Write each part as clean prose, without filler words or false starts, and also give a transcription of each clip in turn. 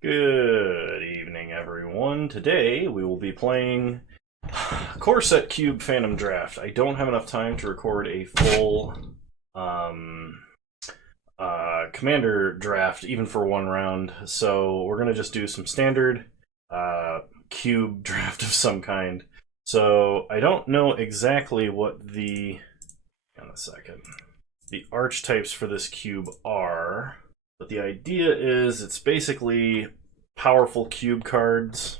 Good evening, everyone. Today we will be playing Core Set Cube Phantom Draft. I don't have enough time to record a full commander draft, even for one round, so we're going to just do some standard cube draft of some kind. So I don't know exactly what the archetypes for this cube are. But the idea is it's basically powerful cube cards.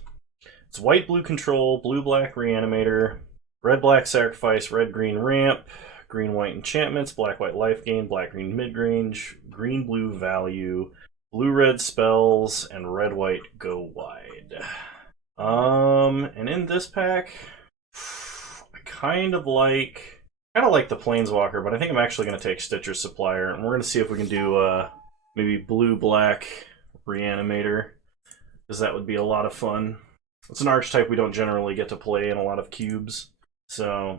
It's white-blue control, blue-black reanimator, red-black sacrifice, red-green ramp, green-white enchantments, black-white life gain, black-green midrange, green-blue value, blue-red spells, and red-white go wide. And in this pack, I kind of like the Planeswalker, but I think I'm actually going to take Stitcher's Supplier, and we're going to see if we can do maybe blue-black Reanimator, because that would be a lot of fun. It's an archetype we don't generally get to play in a lot of cubes. So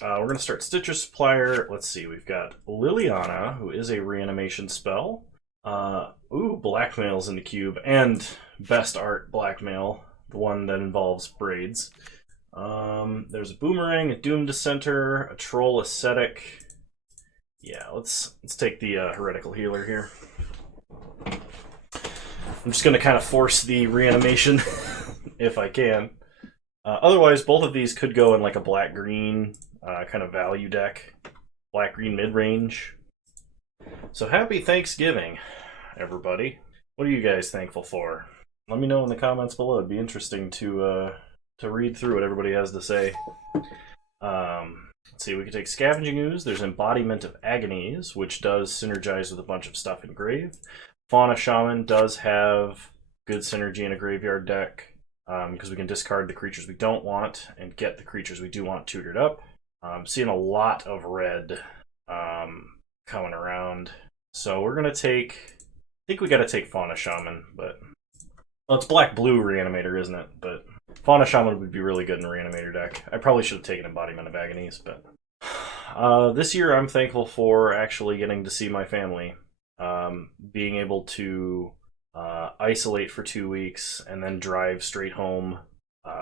we're going to start Stitcher's Supplier. Let's see, we've got Liliana, who is a reanimation spell. Blackmail's in the cube, and best art Blackmail, the one that involves braids. There's a Boomerang, a Doom Dissenter, a Troll Ascetic. Yeah, let's take the Heretical Healer here. I'm just going to kind of force the reanimation if I can. Otherwise, both of these could go in like a black-green kind of value deck. Black-green mid-range. So happy Thanksgiving, everybody. What are you guys thankful for? Let me know in the comments below. It'd be interesting to read through what everybody has to say. Let's see, we could take Scavenging Ooze. There's Embodiment of Agonies, which does synergize with a bunch of stuff in Grave. Fauna Shaman does have good synergy in a graveyard deck, because we can discard the creatures we don't want and get the creatures we do want tutored up. Seeing a lot of red coming around. So we're going to take... I think we got to take Fauna Shaman, but... Well, it's black-blue Reanimator, isn't it? But Fauna Shaman would be really good in a Reanimator deck. I probably should have taken Embodiment of Agonies, but... this year I'm thankful for actually getting to see my family. Being able to isolate for 2 weeks and then drive straight home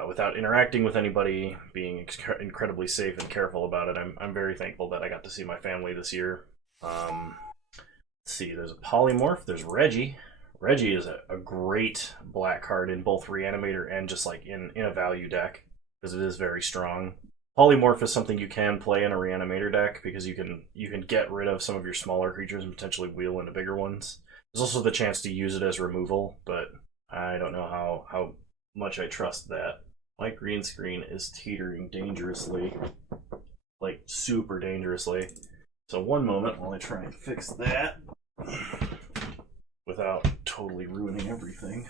without interacting with anybody, being incredibly safe and careful about it. I'm very thankful that I got to see my family this year. Let's see, there's a Polymorph, there's Reggie. Reggie is a great black card in both Reanimator and just like in a value deck, because it is very strong. Polymorph is something you can play in a Reanimator deck because you can get rid of some of your smaller creatures and potentially wheel into bigger ones. There's also the chance to use it as removal, but I don't know how much I trust that. My green screen is teetering dangerously, like super dangerously. So one moment while I try and fix that without totally ruining everything.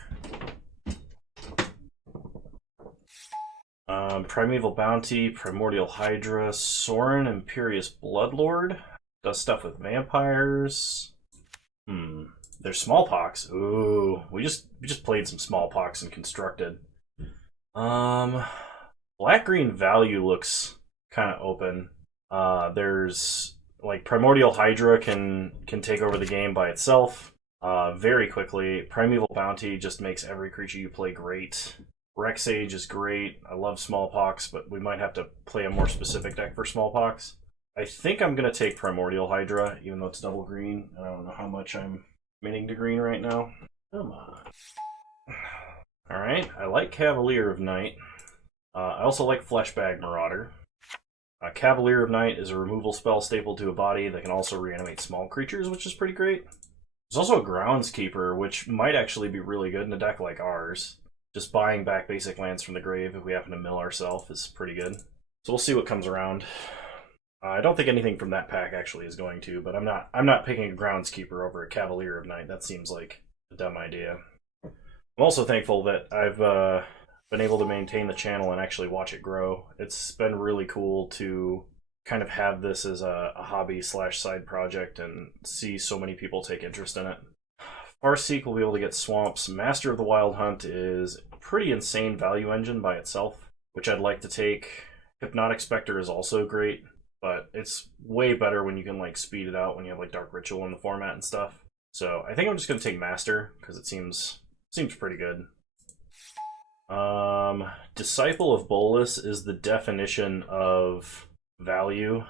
Primeval Bounty, Primordial Hydra, Sorin, Imperious Bloodlord. Does stuff with vampires. There's Smallpox. Ooh, we just played some Smallpox and constructed. Black-green value looks kind of open. There's like Primordial Hydra can take over the game by itself very quickly. Primeval Bounty just makes every creature you play great. Rexage is great. I love Smallpox, but we might have to play a more specific deck for Smallpox. I think I'm going to take Primordial Hydra, even though it's double green. I don't know how much I'm minting to green right now. Come on. Alright, I like Cavalier of Night. I also like Fleshbag Marauder. Cavalier of Night is a removal spell stapled to a body that can also reanimate small creatures, which is pretty great. There's also a Groundskeeper, which might actually be really good in a deck like ours. Just buying back basic lands from the grave if we happen to mill ourselves is pretty good. So we'll see what comes around. I don't think anything from that pack actually is going to, but I'm not picking a Groundskeeper over a Cavalier of Night. That seems like a dumb idea. I'm also thankful that I've been able to maintain the channel and actually watch it grow. It's been really cool to kind of have this as a hobby / side project and see so many people take interest in it. Farseek will be able to get Swamps. Master of the Wild Hunt is a pretty insane value engine by itself, which I'd like to take. Hypnotic Spectre is also great, but it's way better when you can like speed it out when you have like Dark Ritual in the format and stuff. So I think I'm just going to take Master, because it seems Seems pretty good. Disciple of Bolus is the definition of value.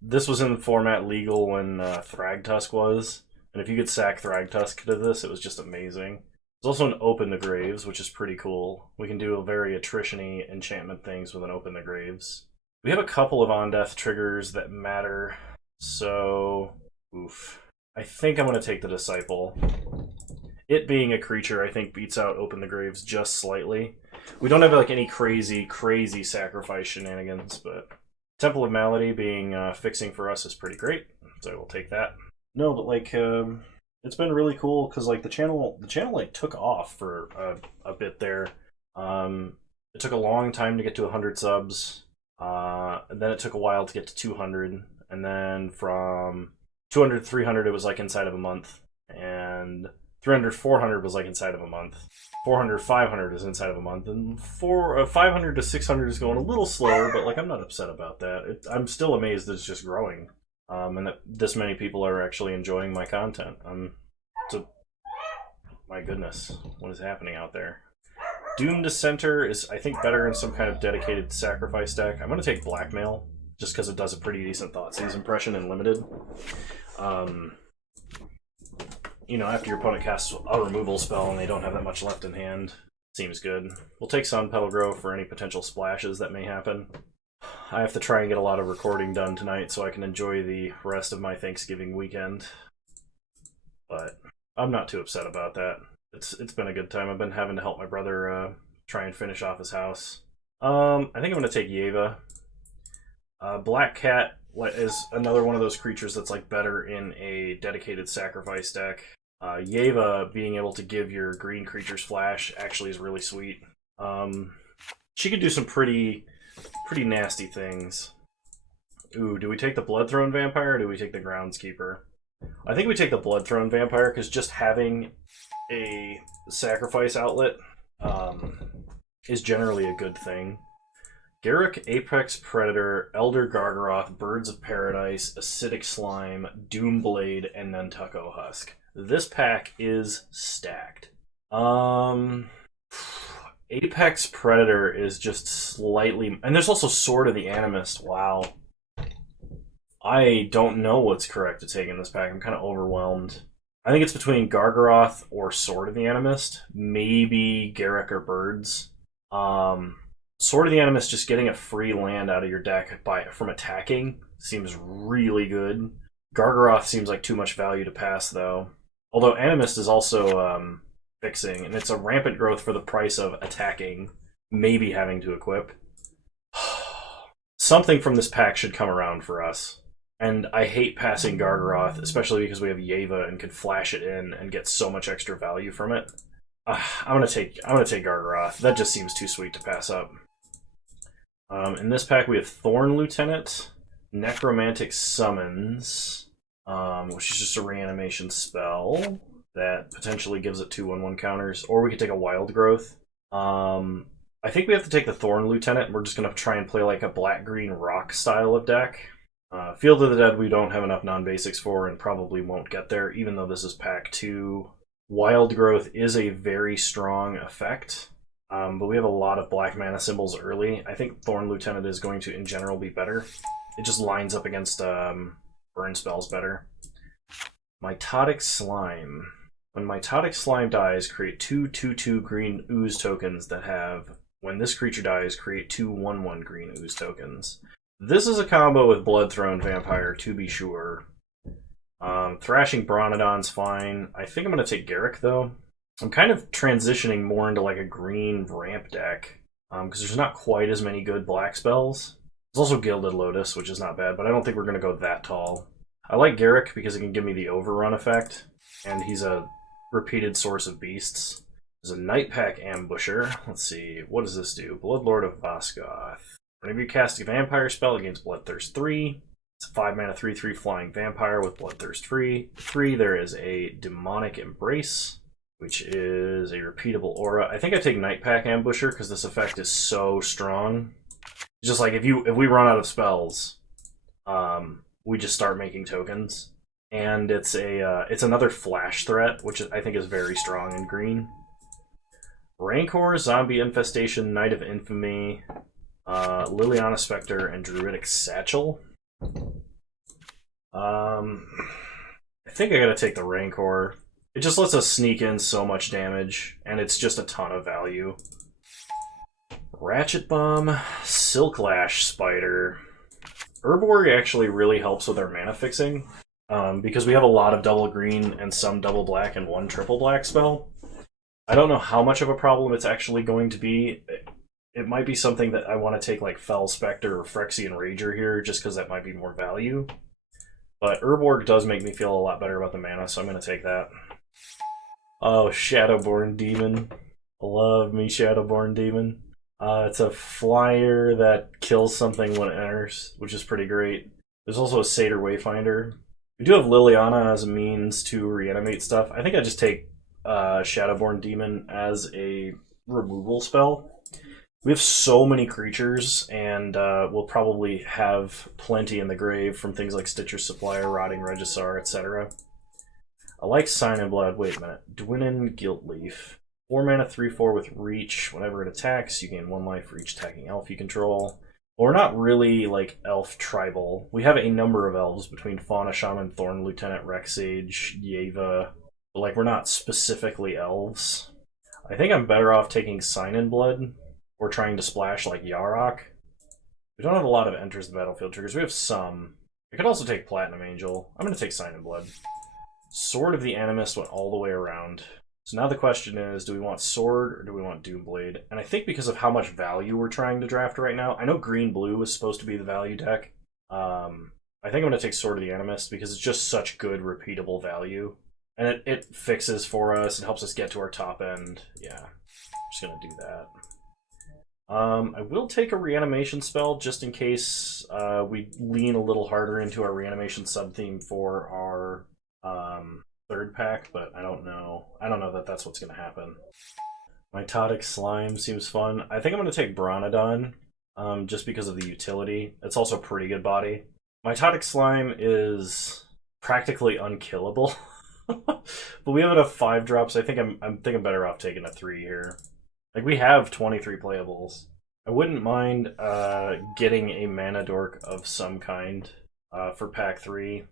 This was in the format legal when Thragtusk was, and if you could sack Thragtusk to this, it was just amazing. There's also an Open the Graves, which is pretty cool. We can do a very attrition-y enchantment things with an Open the Graves. We have a couple of on-death triggers that matter, so... oof. I think I'm going to take the Disciple. It being a creature, I think, beats out Open the Graves just slightly. We don't have like any crazy sacrifice shenanigans, but Temple of Malady being fixing for us is pretty great, so we'll take that. No, but like it's been really cool because like the channel like took off for a bit there. It took a long time to get to 100 subs, and then it took a while to get to 200, and then from 200 to 300 it was like inside of a month, and 300 400 was like inside of a month. 400 500 is inside of a month, and 500 to 600 is going a little slower, but like I'm not upset about that. I'm still amazed that it's just growing, and that this many people are actually enjoying my content. My goodness, what is happening out there? Doom Dissenter is, I think, better in some kind of dedicated sacrifice deck. I'm going to take Blackmail, just because it does a pretty decent Thoughtseize impression in Limited. You know, after your opponent casts a removal spell and they don't have that much left in hand, seems good. We'll take Sun Petal Grove for any potential splashes that may happen. I have to try and get a lot of recording done tonight so I can enjoy the rest of my Thanksgiving weekend. But I'm not too upset about that. It's been a good time. I've been having to help my brother try and finish off his house. I think I'm going to take Yeva. Black Cat is another one of those creatures that's like better in a dedicated sacrifice deck. Yeva being able to give your green creatures flash actually is really sweet. She could do some pretty nasty things. Ooh, do we take the Bloodthrone Vampire or do we take the Groundskeeper? I think we take the Bloodthrone Vampire because just having a sacrifice outlet is generally a good thing. Garruk, Apex Predator, Elder Gargaroth, Birds of Paradise, Acidic Slime, Doomblade, and Nantucko Husk. This pack is stacked. Apex Predator is just slightly... and there's also Sword of the Animist. Wow. I don't know what's correct to take in this pack. I'm kind of overwhelmed. I think it's between Gargaroth or Sword of the Animist. Maybe Garruk or Birds. Sword of the Animist, just getting a free land out of your deck from attacking seems really good. Gargaroth seems like too much value to pass, though. Although Animist is also fixing, and it's a rampant growth for the price of attacking, maybe having to equip. Something from this pack should come around for us. And I hate passing Gargaroth, especially because we have Yeva and can flash it in and get so much extra value from it. I'm gonna take Gargaroth. That just seems too sweet to pass up. In this pack we have Thorn Lieutenant, Necromantic Summons, which is just a reanimation spell that potentially gives it 2/1/1 counters, or we could take a Wild Growth. I think we have to take the Thorn Lieutenant. We're just going to try and play like a black-green rock style of deck. Field of the Dead we don't have enough non-basics for and probably won't get there, even though this is pack 2. Wild Growth is a very strong effect, but we have a lot of black mana symbols early. I think Thorn Lieutenant is going to, in general, be better. It just lines up against burn spells better. Mitotic Slime. When Mitotic Slime dies, create 2/2/2 green ooze tokens that have, when this creature dies, create 2/1/1 green ooze tokens. This is a combo with Bloodthrone Vampire, to be sure. Thrashing Bronodon's fine. I think I'm going to take Garruk, though. I'm kind of transitioning more into like a green ramp deck, because there's not quite as many good black spells. There's also Gilded Lotus, which is not bad, but I don't think we're going to go that tall. I like Garruk because it can give me the overrun effect, and he's a repeated source of beasts. There's a Nightpack Ambusher. Let's see, what does this do? Bloodlord of Voskoth. Whenever you cast a vampire spell against Bloodthirst 3, it's a 5-mana 3/3 flying vampire with Bloodthirst 3. There is a Demonic Embrace, which is a repeatable aura. I think I take Nightpack Ambusher because this effect is so strong. It's just like if we run out of spells, we just start making tokens. and it's another flash threat, which I think is very strong in green. Rancor, Zombie Infestation, Knight of Infamy, Liliana Spectre, and Druidic Satchel. I think I gotta take the Rancor. It just lets us sneak in so much damage, and it's just a ton of value. Ratchet Bomb, Silk Lash Spider. Urborg actually really helps with our mana fixing, because we have a lot of double green and some double black and one triple black spell. I don't know how much of a problem it's actually going to be. It might be something that I want to take like Fell Spectre or Phyrexian Rager here, just because that might be more value. But Urborg does make me feel a lot better about the mana, so I'm going to take that. Oh, Shadowborn Demon. Love me Shadowborn Demon. It's a flyer that kills something when it enters, which is pretty great. There's also a Satyr Wayfinder. We do have Liliana as a means to reanimate stuff. I think I just take Shadowborn Demon as a removal spell. We have so many creatures, and we'll probably have plenty in the grave from things like Stitcher's Supplier, Rotting Regisar, etc. I like Sign in Blood. Wait a minute. Dwynnin Guiltleaf. 4 mana, 3/4 with Reach. Whenever it attacks, you gain 1 life for each attacking elf you control. Well, we're not really like elf tribal. We have a number of elves between Fauna Shaman, Thorn Lieutenant, Rexage, Yeva. But like, we're not specifically elves. I think I'm better off taking Sign in Blood. We're trying to splash like Yarok. We don't have a lot of enters the battlefield triggers. We have some. I could also take Platinum Angel. I'm going to take Sign in Blood. Sword of the Animist went all the way around. So now the question is, do we want Sword or do we want Doomblade? And I think because of how much value we're trying to draft right now, I know Green-Blue is supposed to be the value deck. I think I'm going to take Sword of the Animist because it's just such good, repeatable value. And it fixes for us and helps us get to our top end. Yeah, I'm just going to do that. I will take a reanimation spell just in case we lean a little harder into our reanimation sub-theme for our third pack, but I don't know. I don't know that that's what's going to happen. Mitotic Slime seems fun. I think I'm going to take Bronodon just because of the utility. It's also a pretty good body. Mitotic Slime is practically unkillable, but we have enough 5-drops. I think I'm better off taking a 3 here. Like, we have 23 playables. I wouldn't mind getting a mana dork of some kind for pack 3.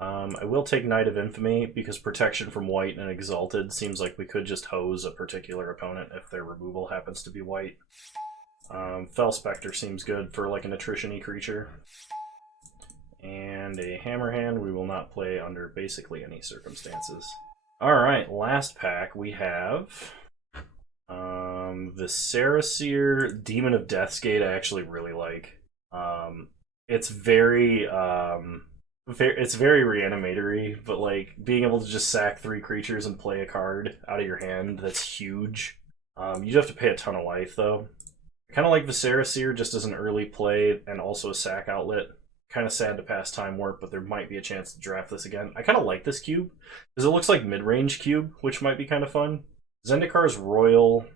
I will take Knight of Infamy because protection from white and Exalted seems like we could just hose a particular opponent if their removal happens to be white. Fell Spectre seems good for like an attrition-y creature. And a Hammerhand we will not play under basically any circumstances. Alright, last pack we have the Saraseer Demon of Death's Gate. I actually really like. It's very reanimatory, but like being able to just sack 3 creatures and play a card out of your hand, that's huge. You do have to pay a ton of life though. I kind of like Visceraseer just as an early play and also a sack outlet. Kind of sad to pass Time Warp, but there might be a chance to draft this again. I kind of like this cube because it looks like mid-range cube, which might be kind of fun. Zendikar's Royal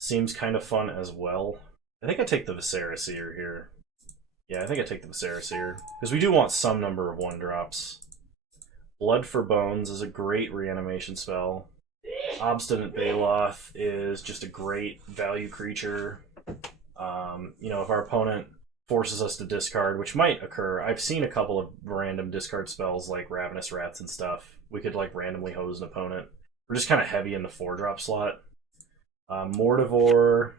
seems kind of fun as well. I think I take the Visceraseer here. Yeah, I think I take the Visceraseer because we do want some number of 1-drops. Blood for Bones is a great reanimation spell. Obstinate Baloth is just a great value creature. You know, if our opponent forces us to discard, which might occur. I've seen a couple of random discard spells like Ravenous Rats and stuff. We could like randomly hose an opponent. We're just kind of heavy in the 4-drop slot. Mortivore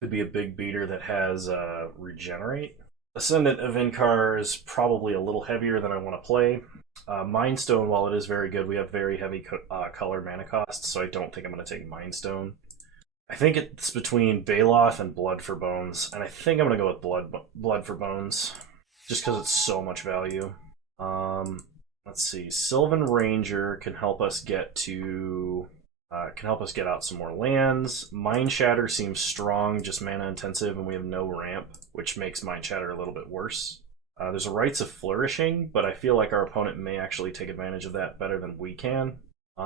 could be a big beater that has Regenerate. Ascendant of Inkar is probably a little heavier than I want to play. Mind Stone, while it is very good, we have very heavy color mana costs, so I don't think I'm going to take Mind Stone. I think it's between Baloth and Blood for Bones, and I think I'm going to go with Blood for Bones, just because it's so much value. Let's see. Sylvan Ranger can help us get to... can help us get out some more lands. Mind Shatter seems strong, just mana intensive, and we have no ramp, which makes Mind Shatter a little bit worse. There's a Rites of Flourishing, but I feel like our opponent may actually take advantage of that better than we can. So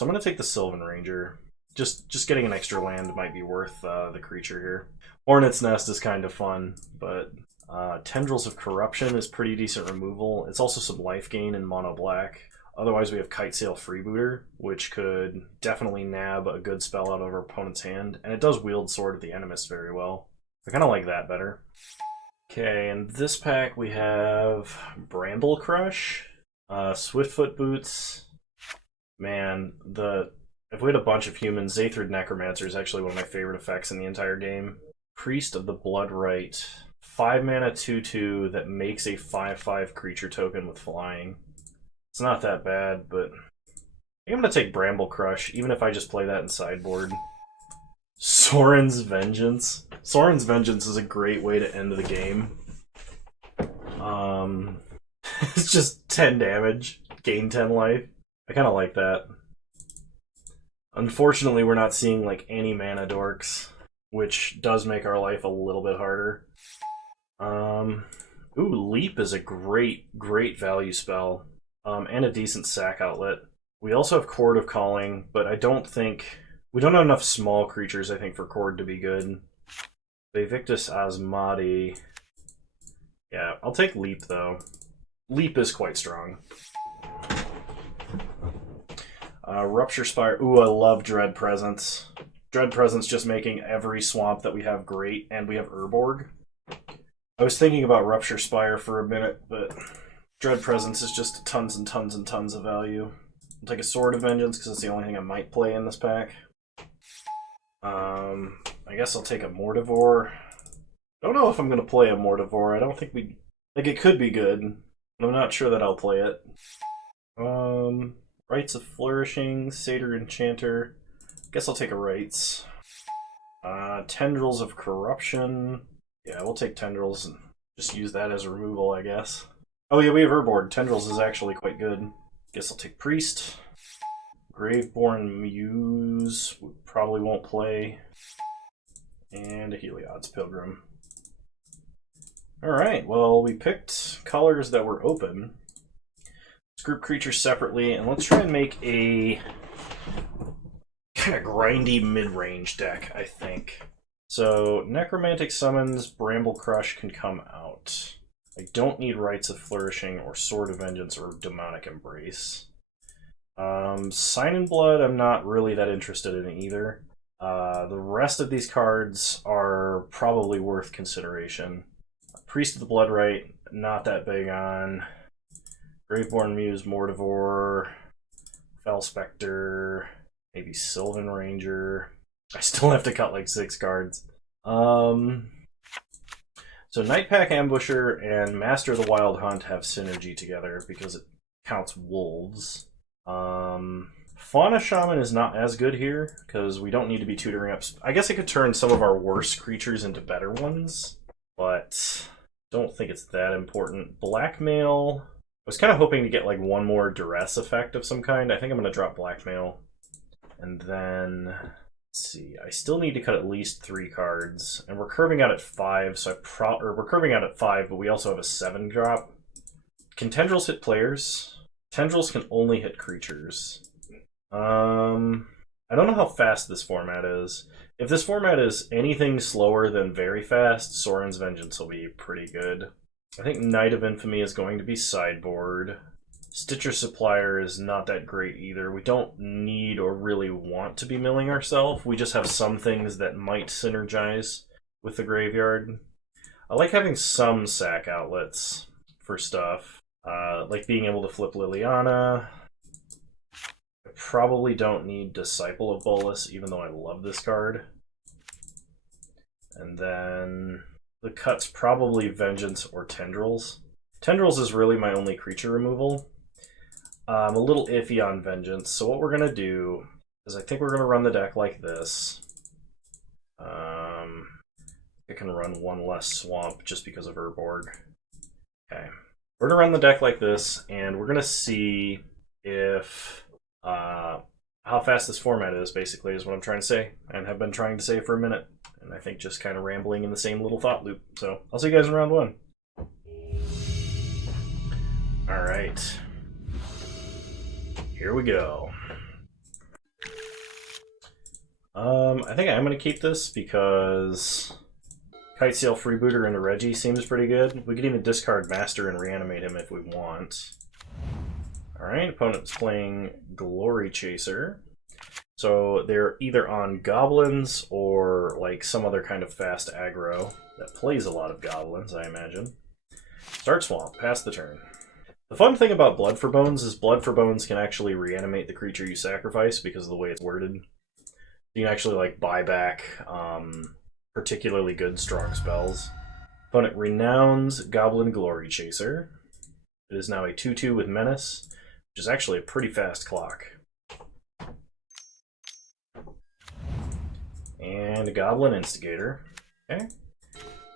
I'm going to take the Sylvan Ranger. Just getting an extra land might be worth the creature here. Hornet's Nest is kind of fun, but Tendrils of Corruption is pretty decent removal. It's also some life gain in mono black. Otherwise, we have Kitesail Freebooter, which could definitely nab a good spell out of our opponent's hand, and it does wield Sword of the Animus very well. I kind of like that better. Okay, in this pack we have Bramble Crush, Swiftfoot Boots. Man, if we had a bunch of humans, Zathrid Necromancer is actually one of my favorite effects in the entire game. Priest of the Bloodright, 5 mana 2/2 that makes a 5/5 creature token with flying. It's not that bad, but I think I'm going to take Bramble Crush, even if I just play that in sideboard. Sorin's Vengeance. Sorin's Vengeance is a great way to end the game. It's just 10 damage, gain 10 life. I kind of like that. Unfortunately, we're not seeing like any mana dorks, which does make our life a little bit harder. Ooh, Leap is a great value spell. And a decent sack outlet. We also have Chord of Calling, but I don't think... We don't have enough small creatures, I think, for Chord to be good. Evictus Asmadi. Yeah, I'll take Leap, though. Leap is quite strong. Rupture Spire. Ooh, I love Dread Presence. Dread Presence just making every swamp that we have great, and we have Urborg. I was thinking about Rupture Spire for a minute, but... Dread Presence is just tons and tons and tons of value. I'll take a Sword of Vengeance because it's the only thing I might play in this pack. I guess I'll take a Mortivore. I don't know if I'm going to play a Mortivore. I don't think we... Like, it could be good, but I'm not sure that I'll play it. Rites of Flourishing, Satyr Enchanter. Guess I'll take a Rites. Tendrils of Corruption. Yeah, we'll take Tendrils and just use that as removal, I guess. Oh yeah, we have Urborg. Tendrils is actually quite good. Guess I'll take Priest. Graveborn Muse. We probably won't play. And a Heliod's Pilgrim. Alright, well, we picked colors that were open. Let's group creatures separately, and let's try and make a kind of grindy mid-range deck, I think. So, Necromantic Summons, Bramble Crush can come out. I don't need Rites of Flourishing or Sword of Vengeance or Demonic Embrace. Sign in Blood, I'm not really that interested in either. The rest of these cards are probably worth consideration. Priest of the Bloodright, not that big on. Graveborn Muse, Mortivore, Fell Spectre, maybe Sylvan Ranger. I still have to cut like 6 cards. So Nightpack Ambusher and Master of the Wild Hunt have synergy together because it counts wolves. Fauna Shaman is not as good here because we don't need to be tutoring up. I guess I could turn some of our worst creatures into better ones, but don't think it's that important. Blackmail. I was kind of hoping to get like one more duress effect of some kind. I think I'm going to drop Blackmail. And then... Let's see, I still need to cut at least 3 cards, and we're curving out at 5, so we're curving out at 5, but we also have a 7 drop. Can Tendrils hit players? Tendrils can only hit creatures. I don't know how fast this format is. If this format is anything slower than very fast, Sorin's Vengeance will be pretty good. I think Knight of Infamy is going to be sideboard. Stitcher Supplier is not that great either. We don't need or really want to be milling ourselves. We just have some things that might synergize with the graveyard. I like having some sack outlets for stuff. Like being able to flip Liliana. I probably don't need Disciple of Bolas, even though I love this card. And then the cut's probably Vengeance or Tendrils. Tendrils is really my only creature removal. I'm a little iffy on Vengeance, so what we're going to do is I think we're going to run the deck like this. I can run one less Swamp just because of Urborg. Okay. We're going to run the deck like this, and we're going to see if how fast this format is, basically, is what I'm trying to say, and have been trying to say for a minute. And I think just kind of rambling in the same little thought loop. So I'll see you guys in round 1. Alright. Here we go. I think I'm going to keep this because Kitesail Freebooter into Reggie seems pretty good. We could even discard Master and reanimate him if we want. Alright, opponent's playing Glory Chaser. So they're either on goblins or like some other kind of fast aggro that plays a lot of goblins, I imagine. Start Swamp, pass the turn. The fun thing about Blood for Bones is Blood for Bones can actually reanimate the creature you sacrifice because of the way it's worded. You can actually like buy back particularly good strong spells. Opponent renowns Goblin Glory Chaser. It is now a 2/2 with Menace, which is actually a pretty fast clock. And a Goblin Instigator. Okay.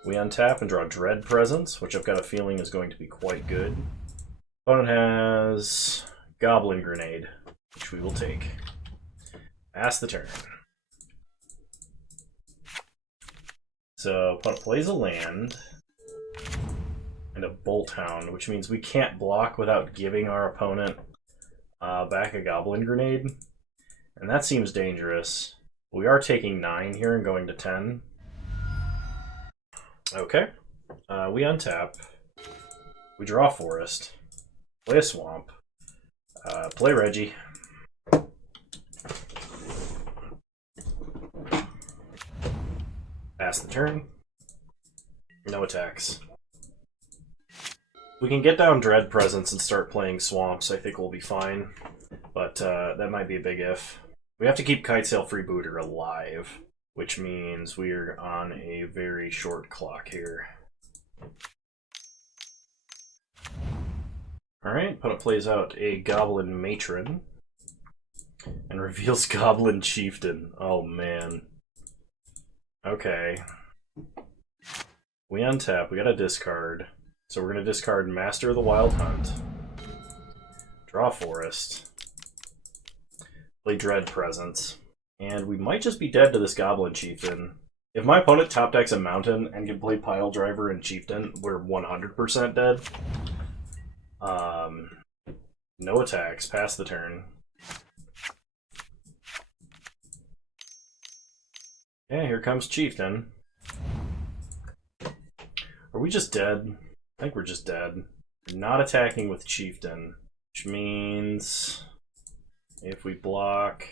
We untap and draw Dread Presence, which I've got a feeling is going to be quite good. Opponent has Goblin Grenade, which we will take. Pass the turn. So opponent plays a land and a Bolt Hound, which means we can't block without giving our opponent back a Goblin Grenade. And that seems dangerous. We are taking 9 here and going to 10. Okay. We untap. We draw a Forest. Play a Swamp. Play Reggie. Pass the turn. No attacks. We can get down Dread Presence and start playing Swamps. I think we'll be fine. But that might be a big if. We have to keep Kitesail Freebooter alive, which means we're on a very short clock here. Alright, opponent plays out a Goblin Matron and reveals Goblin Chieftain. Oh man. Okay. We untap, we got a discard. So we're going to discard Master of the Wild Hunt. Draw a Forest. Play Dread Presence. And we might just be dead to this Goblin Chieftain. If my opponent top decks a Mountain and can play Pile Driver and Chieftain, we're 100% dead. No attacks, pass the turn. Yeah, here comes Chieftain. Are we just dead? I think we're just dead. We're not attacking with Chieftain, which means if we block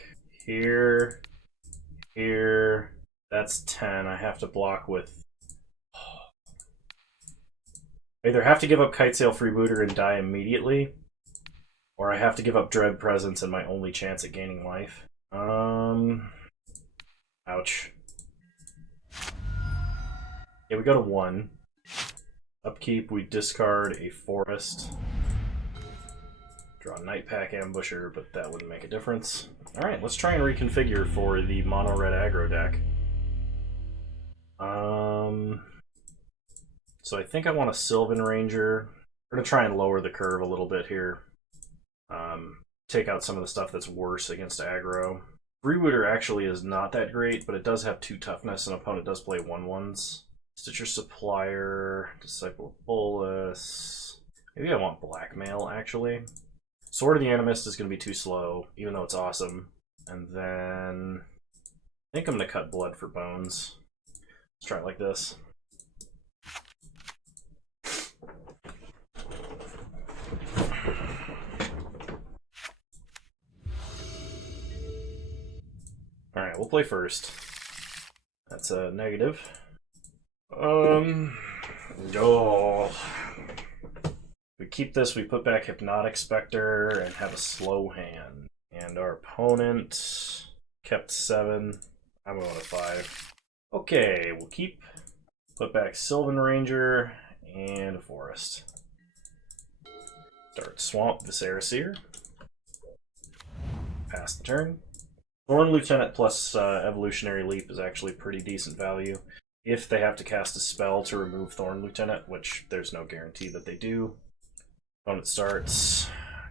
here, here, that's 10. I have to block with... I either have to give up Kitesail Freebooter and die immediately, or I have to give up Dread Presence and my only chance at gaining life. Ouch. Yeah, we go to 1. Upkeep, we discard a Forest. Draw a Nightpack Ambusher, but that wouldn't make a difference. Alright, let's try and reconfigure for the mono-red aggro deck. So I think I want a Sylvan Ranger. We're going to try and lower the curve a little bit here. Take out some of the stuff that's worse against aggro. Freebooter actually is not that great, but it does have 2 toughness, and opponent does play 1/1s. Stitcher Supplier, Disciple of Bolus. Maybe I want Blackmail, actually. Sword of the Animist is going to be too slow, even though it's awesome. And then I think I'm going to cut Blood for Bones. Let's try it like this. Alright, we'll play first. That's a negative. We keep this, we put back Hypnotic Spectre and have a slow hand. And our opponent kept 7. I'm going to 5. Okay, we'll keep, put back Sylvan Ranger and a Forest. Start Swamp Visceraseer. Pass the turn. Thorn Lieutenant plus Evolutionary Leap is actually pretty decent value. If they have to cast a spell to remove Thorn Lieutenant, which there's no guarantee that they do. Opponent starts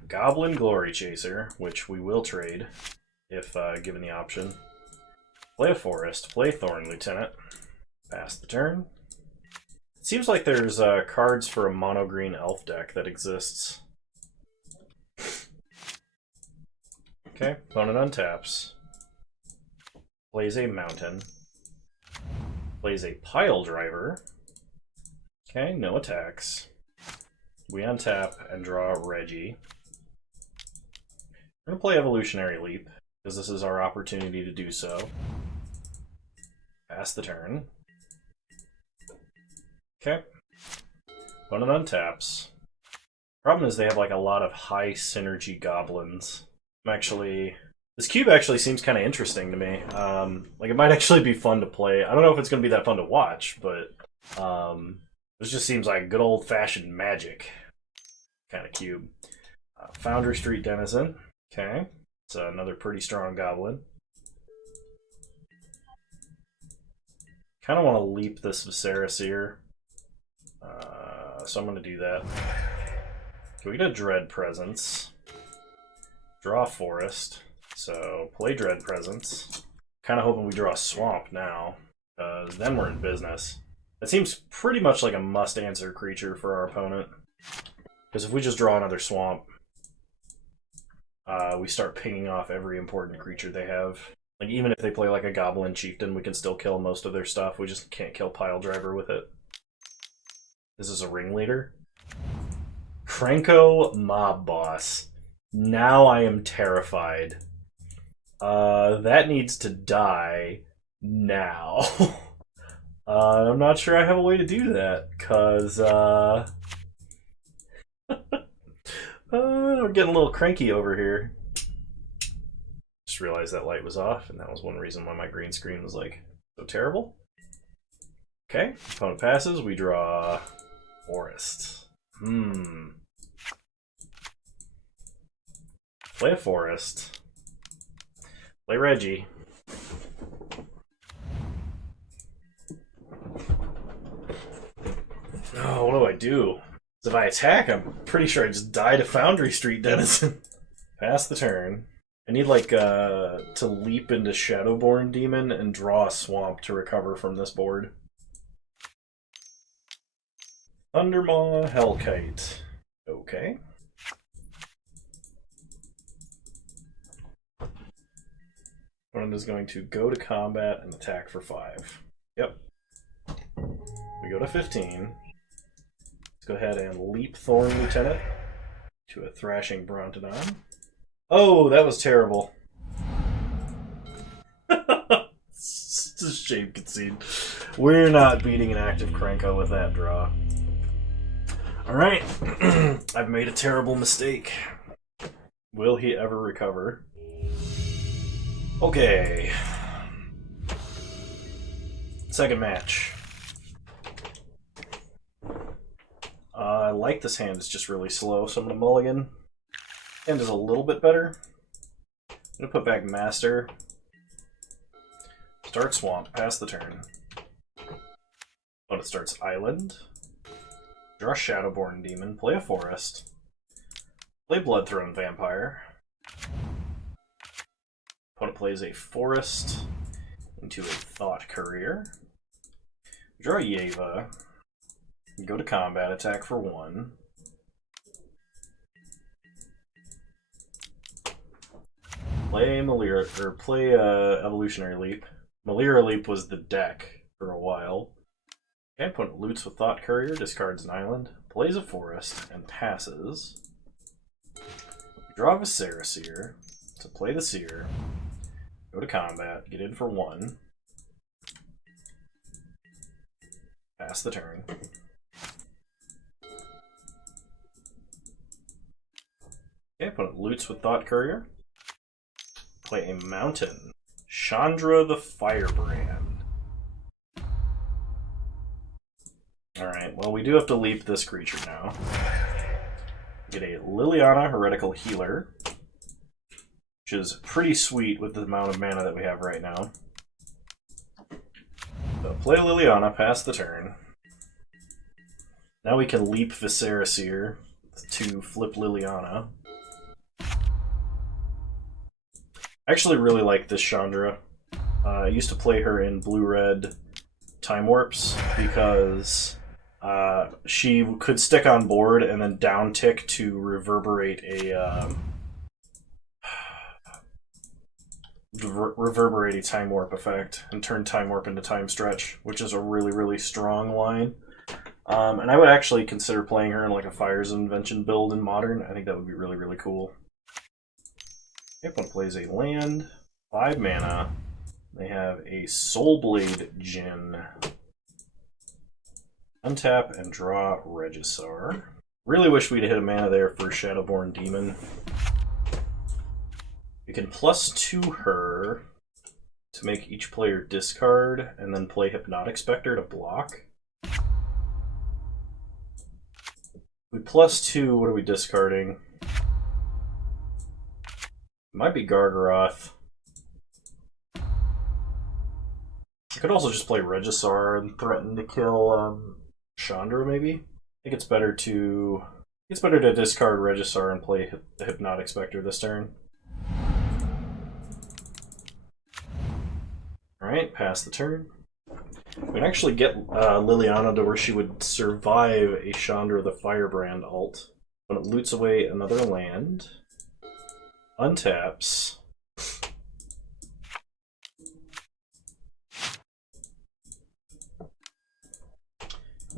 Goblin Glory Chaser, which we will trade if given the option. Play a Forest, play Thorn Lieutenant, pass the turn. It seems like there's cards for a mono-green elf deck that exists. Okay, opponent untaps. Plays a Mountain. Plays a pile driver. Okay, no attacks. We untap and draw Reggie. We're going to play Evolutionary Leap, because this is our opportunity to do so. Pass the turn. Okay. Opponent untaps. Problem is they have like a lot of high synergy goblins. This cube actually seems kind of interesting to me. Like it might actually be fun to play. I don't know if it's going to be that fun to watch, but this just seems like good old-fashioned Magic kind of cube. Foundry Street Denizen. Okay, it's another pretty strong goblin. Kind of want to leap this Viserys here, so I'm going to do that. Okay, we get a Dread Presence. Draw a Forest. So play Dread Presence. Kind of hoping we draw a Swamp now, then we're in business. It seems pretty much like a must-answer creature for our opponent. Because if we just draw another Swamp, we start pinging off every important creature they have. Like, even if they play like a Goblin Chieftain, we can still kill most of their stuff. We just can't kill Pile Driver with it. This is a Ringleader. Krenko Mob Boss. Now I am terrified. That needs to die now. I'm not sure I have a way to do that, because, I'm getting a little cranky over here. Just realized that light was off, and that was one reason why my green screen was, like, so terrible. Okay, opponent passes, we draw Forest. Play a Forest. Play Reggie. Oh, what do I do? If I attack, I'm pretty sure I just die to Foundry Street Denizen. Pass the turn. I need, like, to leap into Shadowborn Demon and draw a Swamp to recover from this board. Thundermaw, Hellkite. Okay. Opponent is going to go to combat and attack for 5. Yep. We go to 15. Let's go ahead and leap Thorn Lieutenant to a Thrashing Brontodon. Oh, that was terrible. It's a shame concede. We're not beating an active Krenko with that draw. Alright. I've made a terrible mistake. Will he ever recover? Okay. Second match. I like this hand, it's just really slow, so I'm going to mulligan. Hand is a little bit better. I'm going to put back Master. Start Swamp, pass the turn. Opponent starts Island. Draw Shadowborn Demon, play a Forest. Play Bloodthrone Vampire. Opponent plays a Forest into a Thought Courier. Draw Yeva. Go to combat, attack for 1. Play Malira, or play Evolutionary Leap. Malira Leap was the deck for a while. Okay, opponent loots with Thought Courier, discards an island, plays a Forest, and passes. Draw Viserys here to play the Seer. Go to combat, get in for 1. Pass the turn. Okay, opponent loots with Thought Courier. Play a Mountain. Chandra the Firebrand. Alright, well we do have to leap this creature now. Get a Liliana Heretical Healer, which is pretty sweet with the amount of mana that we have right now. So play Liliana, pass the turn. Now we can leap Viserys here to flip Liliana. I actually really like this Chandra. I used to play her in Blue-Red Time Warps because she could stick on board and then down tick to reverberate a reverberating Time Warp effect and turn Time Warp into Time Stretch, which is a really, really strong line. And I would actually consider playing her in like a Fire's Invention build in Modern. I think that would be really, really cool. Opponent plays a land, 5 mana. They have a Soulblade Djinn. Untap and draw Regisar. Really wish we'd hit a mana there for Shadowborn Demon. We can +2 her to make each player discard and then play Hypnotic Spectre to block. We +2, what are we discarding? It might be Gargaroth. I could also just play Regisar and threaten to kill Chandra, maybe? I think it's better to discard Regisar and play the Hypnotic Spectre this turn. Alright, pass the turn. We can actually get Liliana to where she would survive a Chandra the Firebrand ult. When it loots away another land, untaps,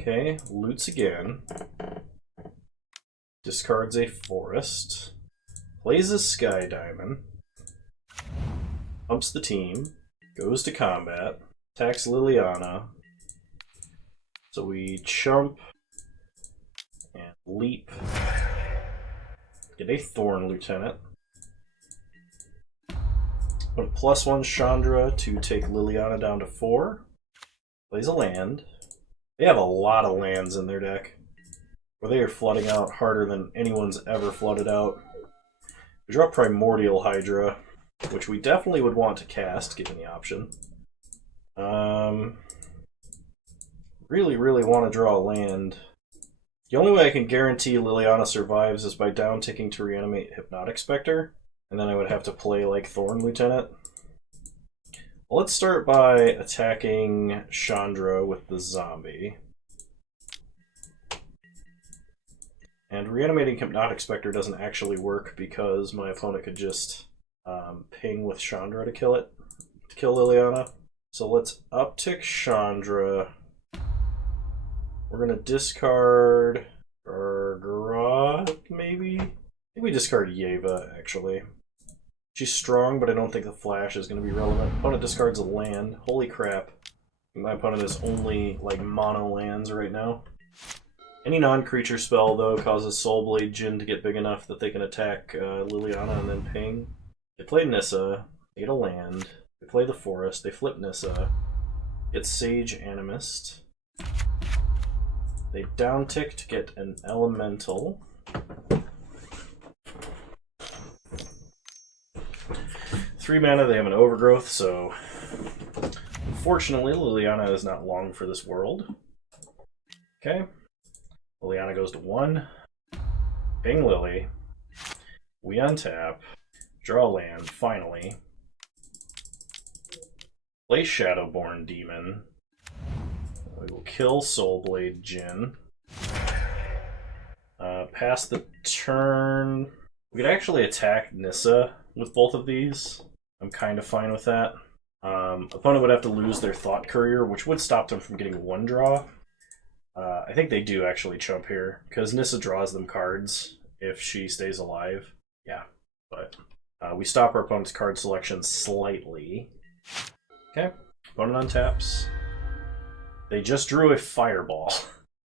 okay, loots again, discards a forest, plays a Sky Diamond, pumps the team, goes to combat, attacks Liliana. So we chump and leap. Get a Thorn Lieutenant. Put +1 Chandra to take Liliana down to 4. Plays a land. They have a lot of lands in their deck, where they are flooding out harder than anyone's ever flooded out. We draw Primordial Hydra, which we definitely would want to cast, given the option. Really, really want to draw a land. The only way I can guarantee Liliana survives is by down-ticking to reanimate Hypnotic Spectre, and then I would have to play like Thorn Lieutenant. Well, let's start by attacking Chandra with the zombie. And reanimating Hypnotic Spectre doesn't actually work because my opponent could just ping with Chandra to kill it, to kill Liliana. So let's uptick Chandra. We're gonna discard Gargaroth, maybe? I think we discard Yeva, actually. She's strong, but I don't think the flash is gonna be relevant. Opponent discards a land. Holy crap. My opponent is only like mono lands right now. Any non-creature spell, though, causes Soulblade Djinn to get big enough that they can attack Liliana and then ping. They play Nissa, they get a land. They play the forest, they flip Nissa. Get Sage Animist. They downtick to get an elemental. 3 mana, they have an overgrowth, so unfortunately Liliana is not long for this world. Okay. Liliana goes to 1. Ping Lily. We untap. Draw land, finally. Play Shadowborn Demon. We will kill Soulblade Djinn. Pass the turn. We could actually attack Nissa with both of these. I'm kind of fine with that. Opponent would have to lose their Thought Courier, which would stop them from getting 1 draw. I think they do actually chump here, because Nissa draws them cards if she stays alive. Yeah, but we stop our opponent's card selection slightly. Okay, opponent untaps. They just drew a Fireball.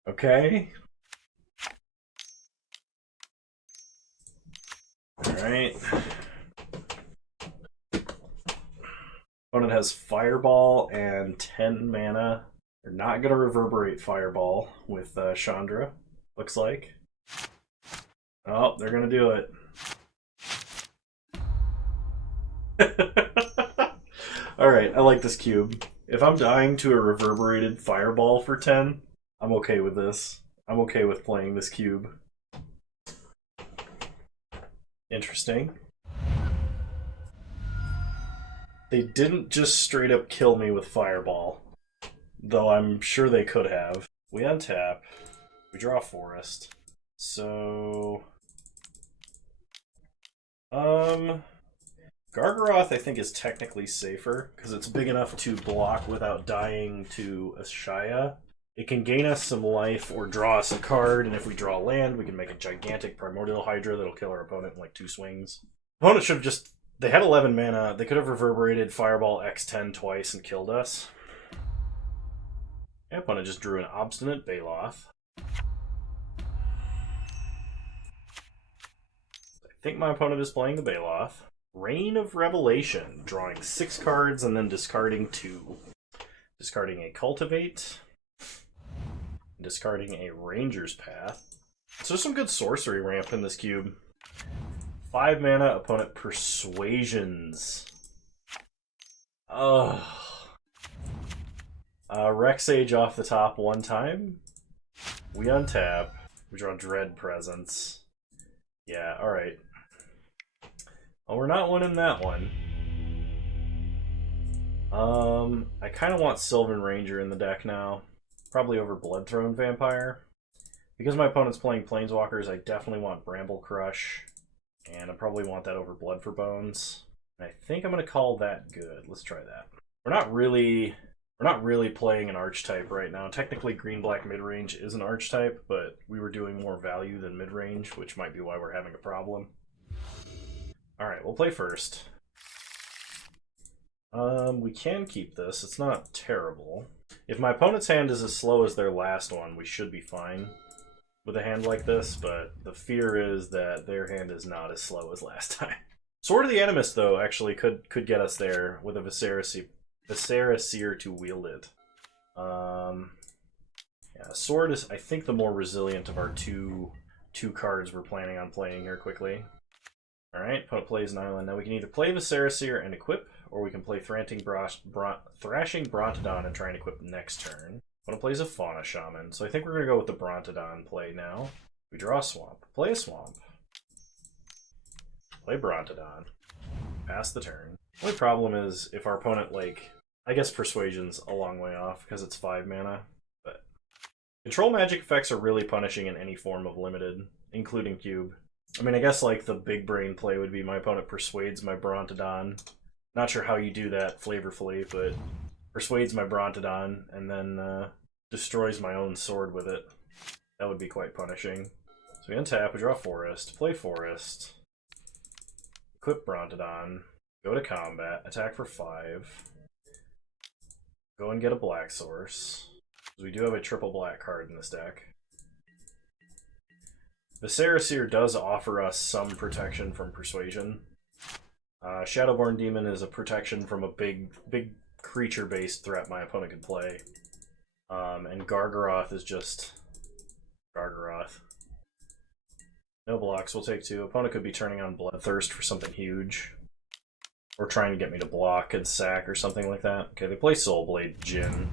Okay. Alright. Opponent has Fireball and 10 mana. They're not going to reverberate Fireball with Chandra, looks like. Oh, they're going to do it. Alright, I like this cube. If I'm dying to a reverberated Fireball for 10, I'm okay with this. I'm okay with playing this cube. Interesting. They didn't just straight up kill me with Fireball, though I'm sure they could have. We untap. We draw a forest. So... Gargaroth, I think, is technically safer because it's big enough to block without dying to Ashaya. It can gain us some life or draw us a card, and if we draw land, we can make a gigantic Primordial Hydra that'll kill our opponent in like 2 swings. Opponent should have just... They had 11 mana. They could have reverberated Fireball X10 twice and killed us. Yeah, opponent just drew an Obstinate Baloth. I think my opponent is playing the Baloth. Reign of Revelation, drawing 6 cards and then discarding 2. Discarding a Cultivate. Discarding a Ranger's Path. So there's some good sorcery ramp in this cube. 5 mana, opponent Persuasions. Oh. Rexage off the top 1 time. We untap. We draw Dread Presence. Yeah, alright. Well, we're not winning that one. I kind of want Sylvan Ranger in the deck now. Probably over Bloodthrone Vampire. Because my opponent's playing Planeswalkers, I definitely want Bramble Crush. And I probably want that over Blood for Bones. And I think I'm going to call that good. Let's try that. We're not really playing an archetype right now. Technically, green-black midrange is an archetype, but we were doing more value than midrange, which might be why we're having a problem. Alright, we'll play first. We can keep this. It's not terrible. If my opponent's hand is as slow as their last one, we should be fine with a hand like this, but the fear is that their hand is not as slow as last time. Sword of the Animist, though, actually could get us there with a Viscera Seer to wield it. Yeah, Sword is, I think, the more resilient of our two cards we're planning on playing here quickly. Alright, opponent plays an island. Now we can either play Viscera Seer and equip, or we can play Thrashing Brontodon and try and equip next turn. Opponent plays a Fauna Shaman, so I think we're going to go with the Brontodon play now. We draw a Swamp, play a Swamp, play Brontodon, pass the turn. The only problem is if our opponent, like, I guess Persuasion's a long way off because it's 5 mana, but control magic effects are really punishing in any form of limited, including cube. I mean, I guess, like, the big brain play would be my opponent persuades my Brontodon. Not sure how you do that flavorfully, but persuades my Brontodon and then destroys my own sword with it. That would be quite punishing. So we untap, we draw Forest, play Forest, equip Brontodon, go to combat, attack for 5, go and get a black source. We do have a triple black card in this deck. The Seer does offer us some protection from Persuasion. Shadowborn Demon is a protection from a big creature-based threat my opponent could play. And Gargaroth is just Gargaroth. No blocks, we'll take 2. Opponent could be turning on Bloodthirst for something huge. Or trying to get me to block and sack or something like that. Okay, they play Soulblade Djinn.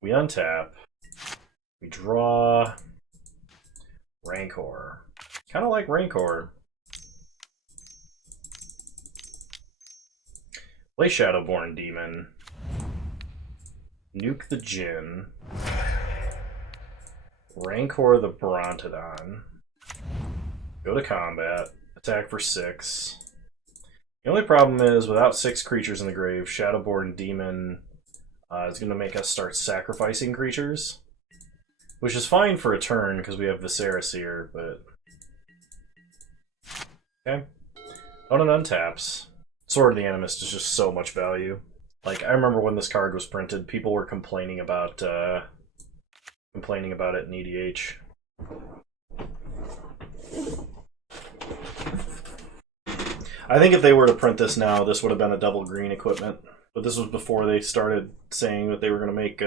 We untap. We draw Rancor. Kind of like Rancor. Play Shadowborn Demon. Nuke the Djinn. Rancor the Brontodon. Go to combat. Attack for 6. The only problem is, without 6 creatures in the grave, Shadowborn Demon is going to make us start sacrificing creatures. Which is fine for a turn, because we have Viscera Seer, but... Okay. Opponent untaps. Sword of the Animist is just so much value. Like, I remember when this card was printed, people were complaining about it in EDH. I think if they were to print this now, this would have been a double green equipment. But this was before they started saying that they were going to make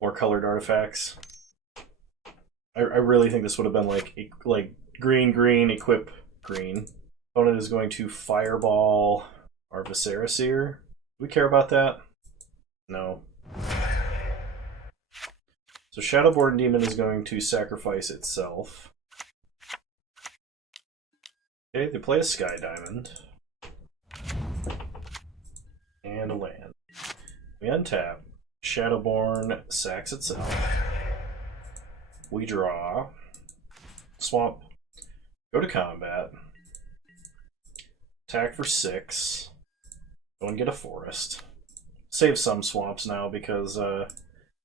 more colored artifacts. I really think this would have been like green, green, equip, green. Opponent is going to fireball our Viscera Seer. Do we care about that? No. So Shadowborn Demon is going to sacrifice itself. Okay, they play a Sky Diamond. And a land. We untap. Shadowborn sacks itself. We draw. Swamp. Go to combat. attack for 6. Go and get a forest. Save some swamps now because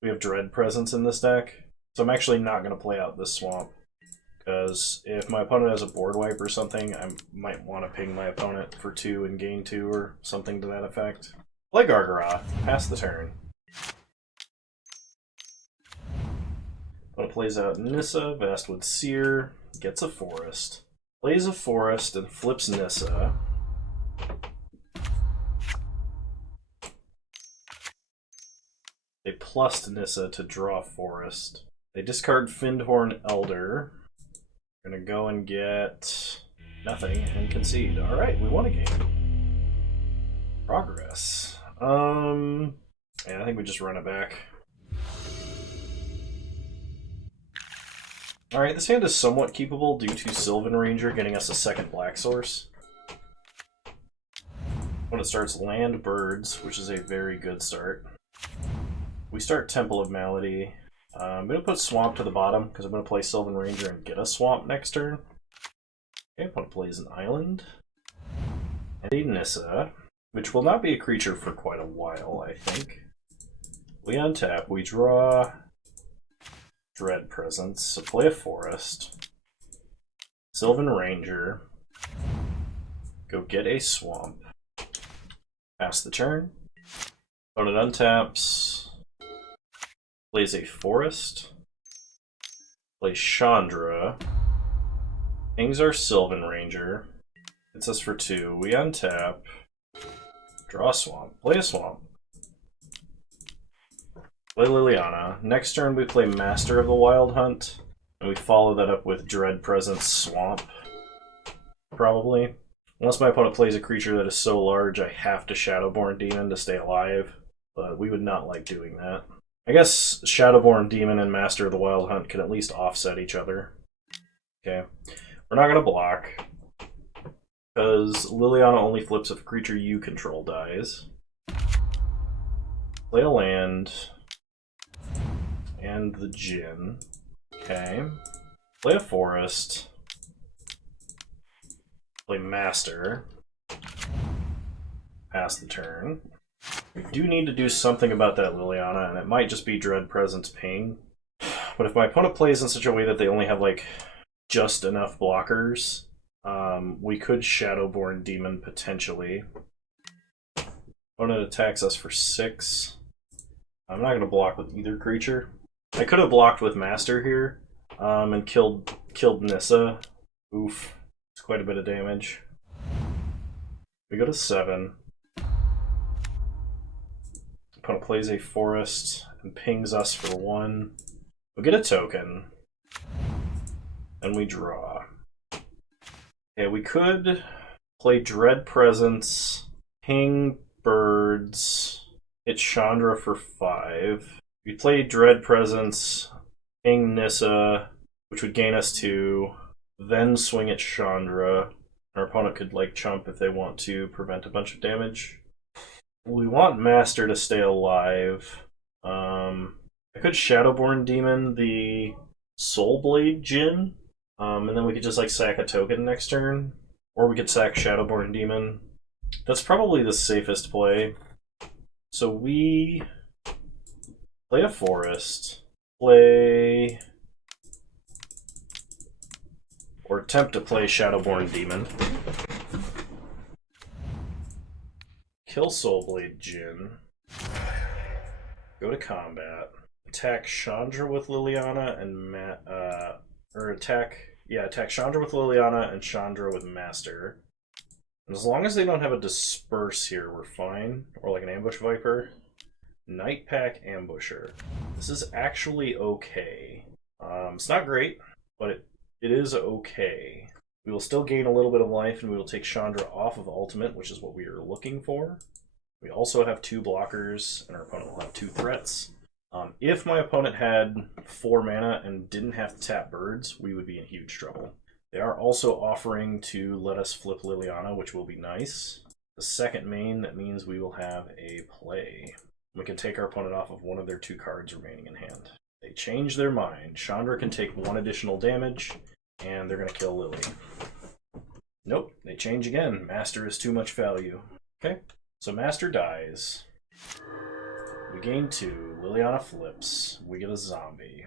we have Dread Presence in this deck. So I'm actually not going to play out this swamp. Because if my opponent has a board wipe or something, I might want to ping my opponent for 2 and gain 2 or something to that effect. Play Gargaroth. Pass the turn. Opponent plays out Nissa, Vastwood Seer, gets a forest. Plays a forest and flips Nissa. They plus Nissa to draw forest. They discard Findhorn Elder. We're gonna go and get nothing and concede. Alright, we won a game. Progress. Yeah, I think we just run it back. Alright, this hand is somewhat keepable due to Sylvan Ranger getting us a second black source. When it starts land birds, which is a very good start. We start Temple of Malady. I'm going to put Swamp to the bottom because I'm going to play Sylvan Ranger and get a Swamp next turn. Okay, opponent plays an island. And a Nissa, which will not be a creature for quite a while, I think. We untap, we draw Dread Presence, so play a forest. Sylvan Ranger. Go get a Swamp. Pass the turn. Opponent untaps. Plays a forest. Plays Chandra. Pings our Sylvan Ranger. Hits us for 2. We untap. Draw a Swamp. Play a Swamp. Play Liliana. Next turn we play Master of the Wild Hunt. And we follow that up with Dread Presence Swamp. Probably. Unless my opponent plays a creature that is so large I have to Shadowborn Demon to stay alive. But we would not like doing that. I guess Shadowborn Demon and Master of the Wild Hunt can at least offset each other. Okay. We're not going to block. Because Liliana only flips if a creature you control dies. Play a land. And the Djinn. Okay. Play a forest. Play Master. Pass the turn. We do need to do something about that Liliana, and it might just be Dread Presence ping. But if my opponent plays in such a way that they only have, like, just enough blockers, we could Shadowborn Demon potentially. Opponent attacks us for 6. I'm not going to block with either creature. I could have blocked with Master here, and killed Nissa. Oof. It's quite a bit of damage. We go to 7. Opponent plays a forest and pings us for 1. We'll get a token. And we draw. Okay, we could play Dread Presence, ping birds, hit Chandra for 5. We play Dread Presence, ping Nissa, which would gain us 2, then swing at Chandra. Our opponent could like chump if they want to prevent a bunch of damage. We want Master to stay alive. I could Shadowborn Demon the Soulblade Djinn, and then we could just like sack a token next turn. Or we could sack Shadowborn Demon. That's probably the safest play. So we play a forest, play, or attempt to play Shadowborn Demon. Kill Soulblade Djinn. Go to combat. Attack Chandra with Liliana and attack Chandra with Liliana and Chandra with Master. And as long as they don't have a Disperse here, we're fine. Or like an Ambush Viper. Nightpack Ambusher. This is actually okay. It's not great, but it is okay. We will still gain a little bit of life, and we will take Chandra off of Ultimate, which is what we are looking for. We also have 2 blockers, and our opponent will have 2 threats. If my opponent had 4 mana and didn't have to tap birds, we would be in huge trouble. They are also offering to let us flip Liliana, which will be nice. The second main, that means we will have a play. We can take our opponent off of one of their 2 cards remaining in hand. They change their mind. Chandra can take 1 additional damage, and they're going to kill Lily. Nope, they change again. Master is too much value. Okay, so Master dies. We gain 2. Liliana flips. We get a zombie.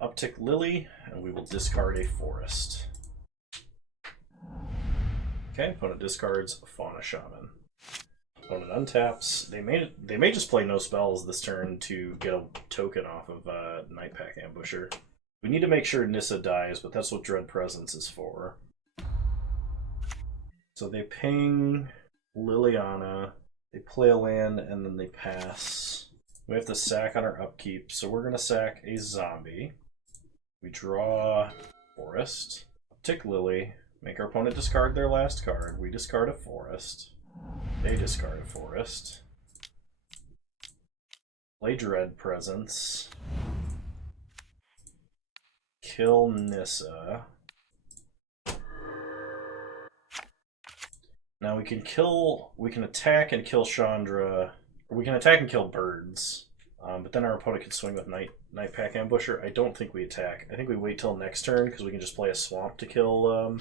Uptick Lily, and we will discard a forest. Okay, opponent discards Fauna Shaman. Opponent untaps. They may just play no spells this turn to get a token off of Nightpack Ambusher. We need to make sure Nissa dies, but that's what Dread Presence is for. So they ping Liliana, they play a land, and then they pass. We have to sack on our upkeep, so we're going to sack a zombie. We draw Forest, uptick Lily, make our opponent discard their last card. We discard a Forest. They discard a Forest. Play Dread Presence. Kill Nissa. Now we can attack and kill Chandra, or we can attack and kill birds. But then our opponent can swing with Nightpack Ambusher. I don't think we attack. I think we wait till next turn because we can just play a swamp to kill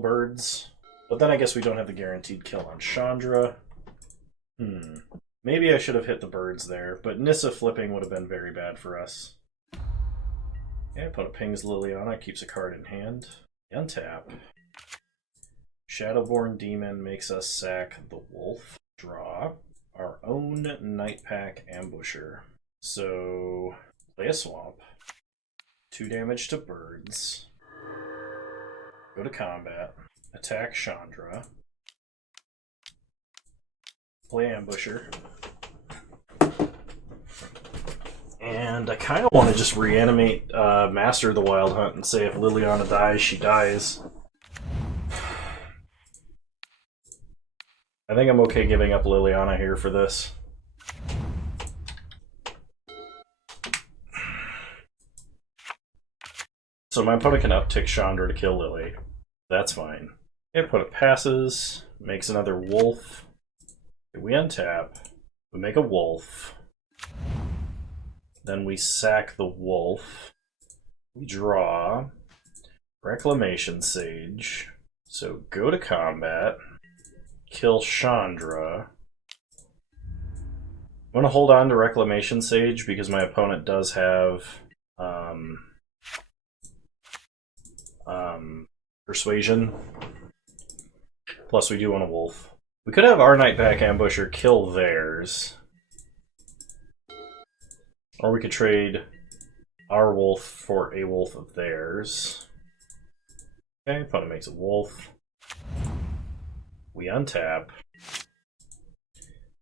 birds. But then I guess we don't have the guaranteed kill on Chandra. Maybe I should have hit the birds there, but Nissa flipping would have been very bad for us. Okay, opponent pings Liliana, keeps a card in hand. Untap. Shadowborn Demon makes us sack the wolf. Draw our own Nightpack Ambusher. So, play a swamp. 2 damage to birds. Go to combat. Attack Chandra. Play Ambusher. And I kind of want to just reanimate Master of the Wild Hunt and say if Liliana dies, she dies. I think I'm okay giving up Liliana here for this. So my opponent can uptick Chandra to kill Lily. That's fine. Okay, opponent passes, makes another wolf. We untap, we make a wolf. Then we sack the wolf. We draw Reclamation Sage. So go to combat. Kill Chandra. I'm going to hold on to Reclamation Sage because my opponent does have Persuasion. Plus we do want a wolf. We could have our Nightpack Ambusher kill theirs. Or we could trade our wolf for a wolf of theirs. Okay, opponent makes a wolf. We untap,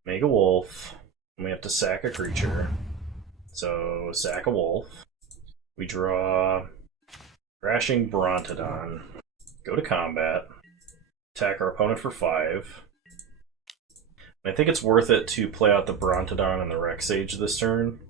make a wolf, and we have to sack a creature. So, sack a wolf. We draw Crashing Brontodon, go to combat, attack our opponent for 5. And I think it's worth it to play out the Brontodon and the Rex Sage this turn.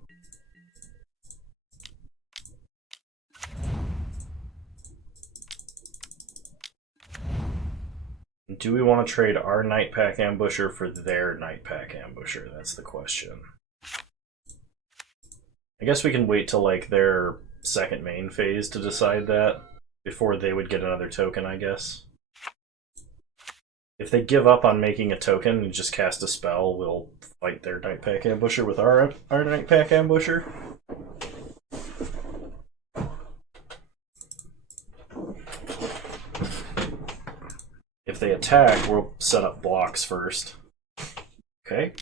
Do we want to trade our Nightpack Ambusher for their Nightpack Ambusher? That's the question. I guess we can wait till like their second main phase to decide that before they would get another token, I guess. If they give up on making a token and just cast a spell, we'll fight their Nightpack Ambusher with our Nightpack Ambusher. If they attack, we'll set up blocks first. Okay.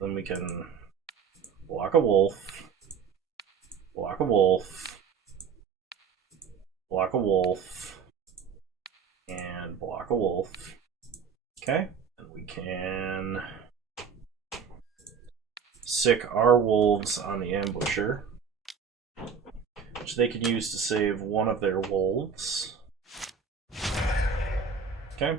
Then we can block a wolf, block a wolf, block a wolf, and block a wolf. Okay. And we can sick our wolves on the Ambusher, which they can use to save one of their wolves. Okay.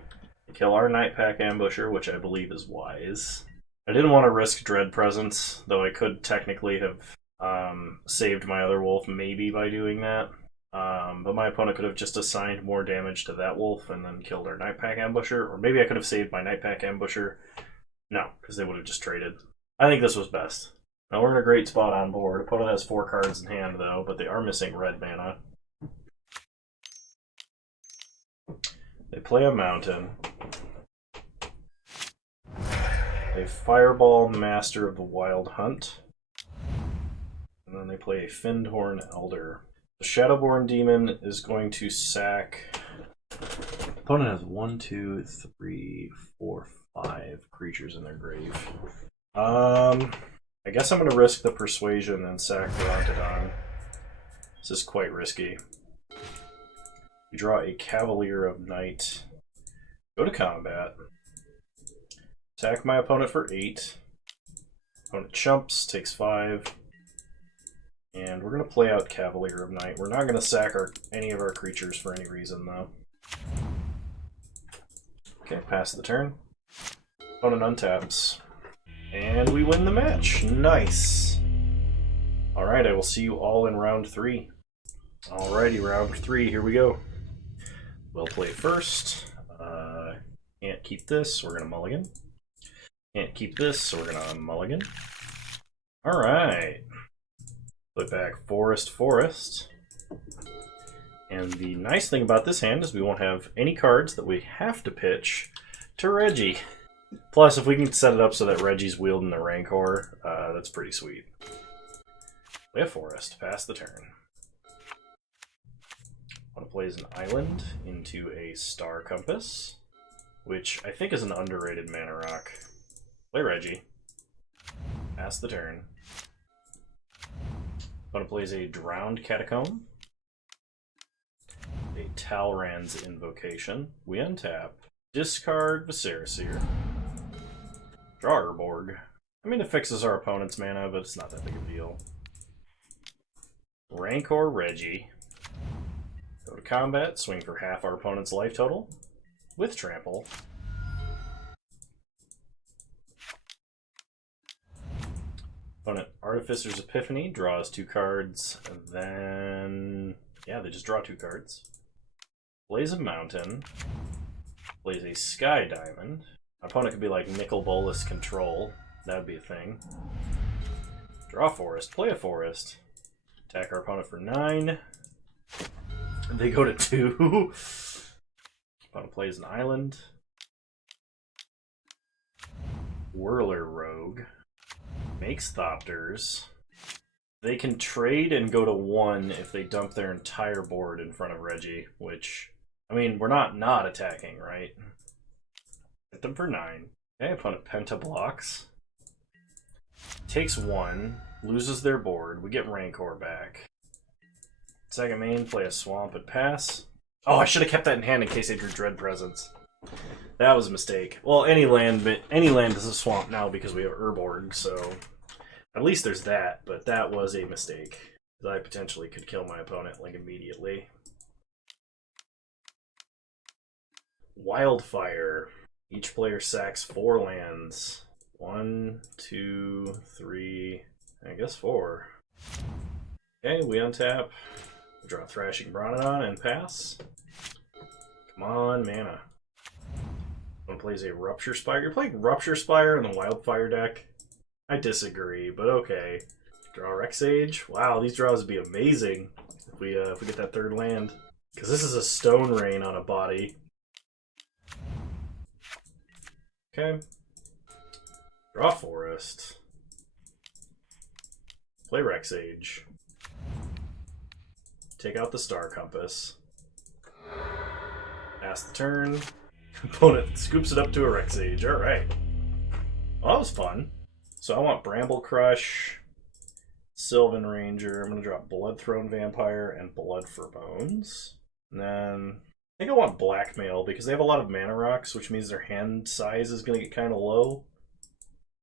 Kill our Nightpack Ambusher, which I believe is wise. I didn't want to risk Dread Presence, though I could technically have saved my other wolf maybe by doing that. But my opponent could have just assigned more damage to that wolf and then killed our Nightpack Ambusher. Or maybe I could have saved my Nightpack Ambusher. No, because they would have just traded. I think this was best. Now we're in a great spot on board. Opponent has 4 cards in hand, though, but they are missing red mana. They play a mountain. They Fireball, Master of the Wild Hunt. And then they play a Findhorn Elder. The Shadowborn Demon is going to sack... Opponent has 1, 2, 3, 4, 5 creatures in their grave. I guess I'm going to risk the Persuasion and sack Brontodon. This is quite risky. You draw a Cavalier of Night. Go to combat. Attack my opponent for 8. Opponent chumps, takes 5. And we're going to play out Cavalier of Night. We're not going to sack any of our creatures for any reason, though. Okay, pass the turn. Opponent untaps. And we win the match. Nice. Alright, I will see you all in round 3. Alrighty, round 3, here we go. We'll play first. Can't keep this, we're going to mulligan. Can't keep this, so we're going to mulligan. Alright. Put back Forest, Forest. And the nice thing about this hand is we won't have any cards that we have to pitch to Reggie. Plus, if we can set it up so that Reggie's wielding the Rancor, that's pretty sweet. Play a Forest, pass the turn. Want to play as an island into a Star Compass, which I think is an underrated mana rock. Play Reggie. Pass the turn. Want to play as a Drowned Catacomb. A Talrand's Invocation. We untap. Discard Viserysir. Draw Urborg. I mean, it fixes our opponent's mana, but it's not that big a deal. Rancor Reggie. Go to combat, swing for half our opponent's life total. With Trample. Opponent Artificer's Epiphany draws 2 cards, and then... yeah, they just draw 2 cards. Plays a Mountain. Plays a Sky Diamond. My opponent could be like Nicol Bolas Control. That would be a thing. Draw Forest. Play a Forest. Attack our opponent for 9. They go to 2. Opponent plays an island. Whirler Rogue. Makes Thopters. They can trade and go to 1 if they dump their entire board in front of Reggie, which, I mean, we're not attacking, right? Hit them for 9. Okay, opponent Penta blocks. Takes 1, loses their board. We get Rancor back. Second main, play a Swamp and pass. Oh, I should have kept that in hand in case they drew Dread Presence. That was a mistake. Well, any land is a swamp now because we have Urborg, so at least there's that, but that was a mistake. I potentially could kill my opponent like immediately. Wildfire. Each player sacks 4 lands. 1, 2, 3, I guess 4. Okay, we untap. Draw Thrashing Brontodon and pass. Come on, mana. One plays a Rupture Spire. You're playing Rupture Spire in the Wildfire deck? I disagree, but okay. Draw Rexage. Wow, these draws would be amazing if we get that 3rd land. Because this is a Stone Rain on a body. Okay. Draw Forest. Play Rexage. Take out the Star Compass. Pass the turn. Opponent scoops it up to a Rexage. Alright. Well, that was fun. So I want Bramble Crush, Sylvan Ranger. I'm going to drop Bloodthrone Vampire and Blood for Bones. And then I think I want Blackmail because they have a lot of mana rocks, which means their hand size is going to get kind of low.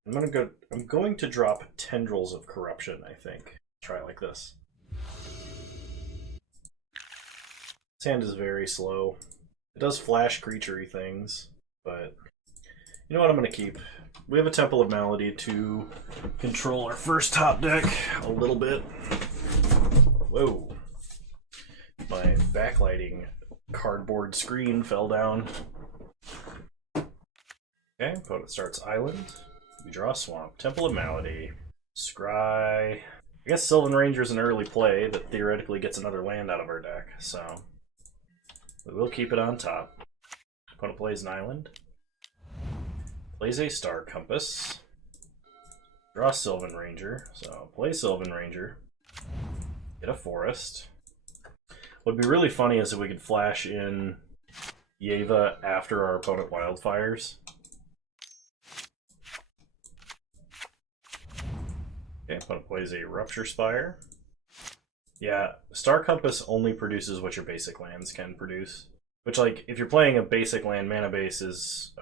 I'm going to drop Tendrils of Corruption, I think. Try it like this. This hand is very slow. It does flash creature-y things, but you know what I'm going to keep? We have a Temple of Malady to control our first top deck a little bit. Whoa. My backlighting cardboard screen fell down. Okay, opponent starts Island. We draw Swamp. Temple of Malady. Scry. I guess Sylvan Ranger is an early play that theoretically gets another land out of our deck, so we will keep it on top. Opponent plays an island. Plays a Star Compass. Draw Sylvan Ranger. So play Sylvan Ranger. Get a forest. What would be really funny is if we could flash in Yeva after our opponent wildfires. Okay, opponent plays a Rupture Spire. Yeah, Star Compass only produces what your basic lands can produce. Which, like, if you're playing a basic land mana base, this